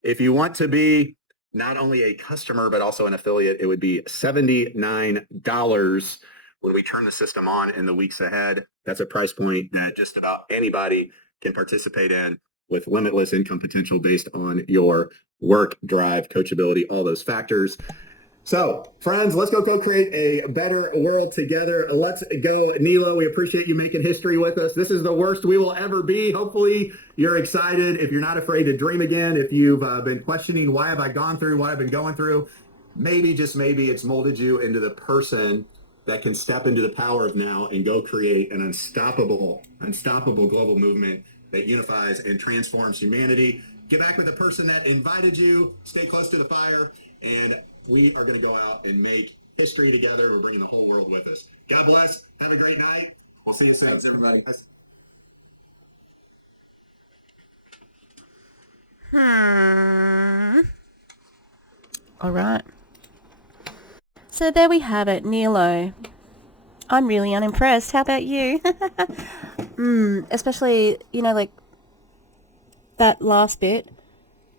If you want to be not only a customer, but also an affiliate, it would be $79 when we turn the system on in the weeks ahead. That's a price point that just about anybody can participate in with limitless income potential based on your work, drive, coachability, all those factors. So, friends, let's go co-create a better world together. Let's go, Nilo. We appreciate you making history with us. This is the worst we will ever be. Hopefully, you're excited. If you're not afraid to dream again, if you've been questioning why have I gone through what I've been going through, maybe, just maybe, it's molded you into the person that can step into the power of now and go create an unstoppable global movement that unifies and transforms humanity. Get back with the person that invited you. Stay close to the fire, and we are going to go out and make history together. We're bringing the whole world with us. God bless. Have a great night. We'll see you soon. Thanks, everybody. All right. So there we have it, Nilo. I'm really unimpressed. How about you? Especially, like that last bit.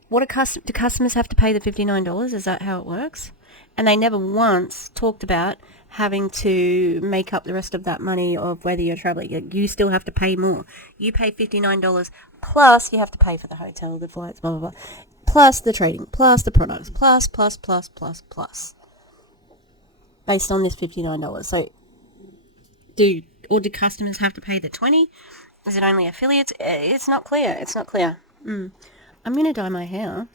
What do customers have to pay the $59? Is that how it works? And they never once talked about having to make up the rest of that money of whether you're traveling. You still have to pay more. You pay $59 plus you have to pay for the hotel, the flights, blah, blah, blah. Plus the trading, plus the products, plus. Based on this $59. So do customers have to pay the $20? Is it only affiliates? It's not clear. I'm going to dye my hair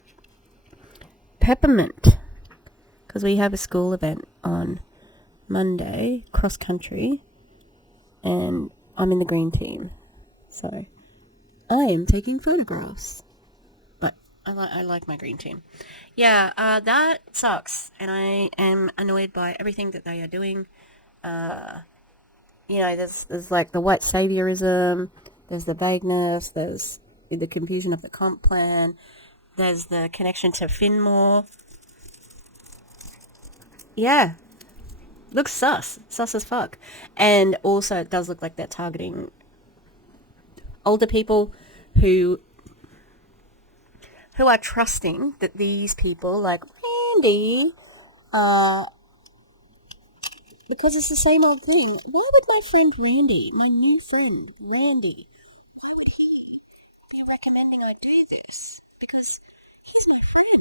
peppermint because we have a school event on Monday, cross country, and I'm in the green team. So I am taking photographs. But I like my green team. Yeah, that sucks. And I am annoyed by everything that they are doing. There's like the white saviorism, there's the vagueness, there's the confusion of the comp plan, there's the connection to Finmore. Yeah, looks sus as fuck. And also it does look like they're targeting older people who are trusting that these people like Randy, because it's the same old thing. Why would my friend Randy, my new friend Randy, why would he be recommending I do this? Because he's my friend.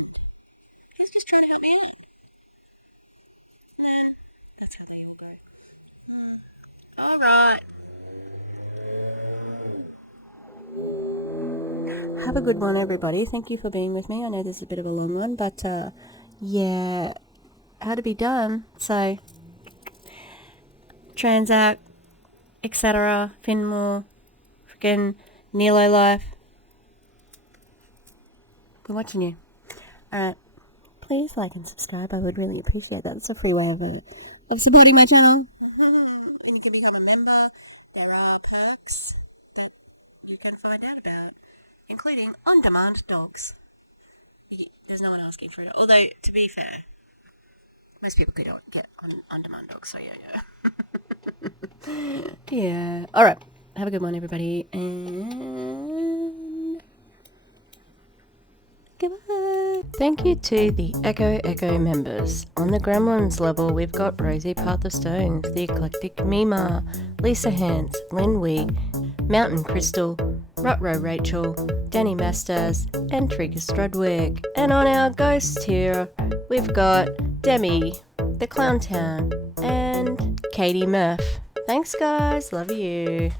He's just trying to help me out. Nah, that's how they all go. Alright. Have a good one, everybody. Thank you for being with me. I know this is a bit of a long one, but yeah, had to be done. So, Transact, etc., Finmore, freaking Nelolife. We're watching you. Alright. Please like and subscribe. I would really appreciate that. It's a free way of supporting my channel. And you can become a member. There are perks that you can find out about, including on-demand dogs. There's no one asking for it. Although, to be fair, most people could get on-demand dogs, so yeah. Yeah. Alright. Have a good one, everybody. And goodbye. Thank you to the Echo members. On the Gremlins level, we've got Rosie Path of Stones, The Eclectic Mima, Lisa Hans, Lynn Weig, Mountain Crystal, Rutro Rachel, Danny Masters, and Trigger Strudwick. And on our ghost tier, we've got Demi, The Clown Town, and Katie Murph. Thanks, guys. Love you.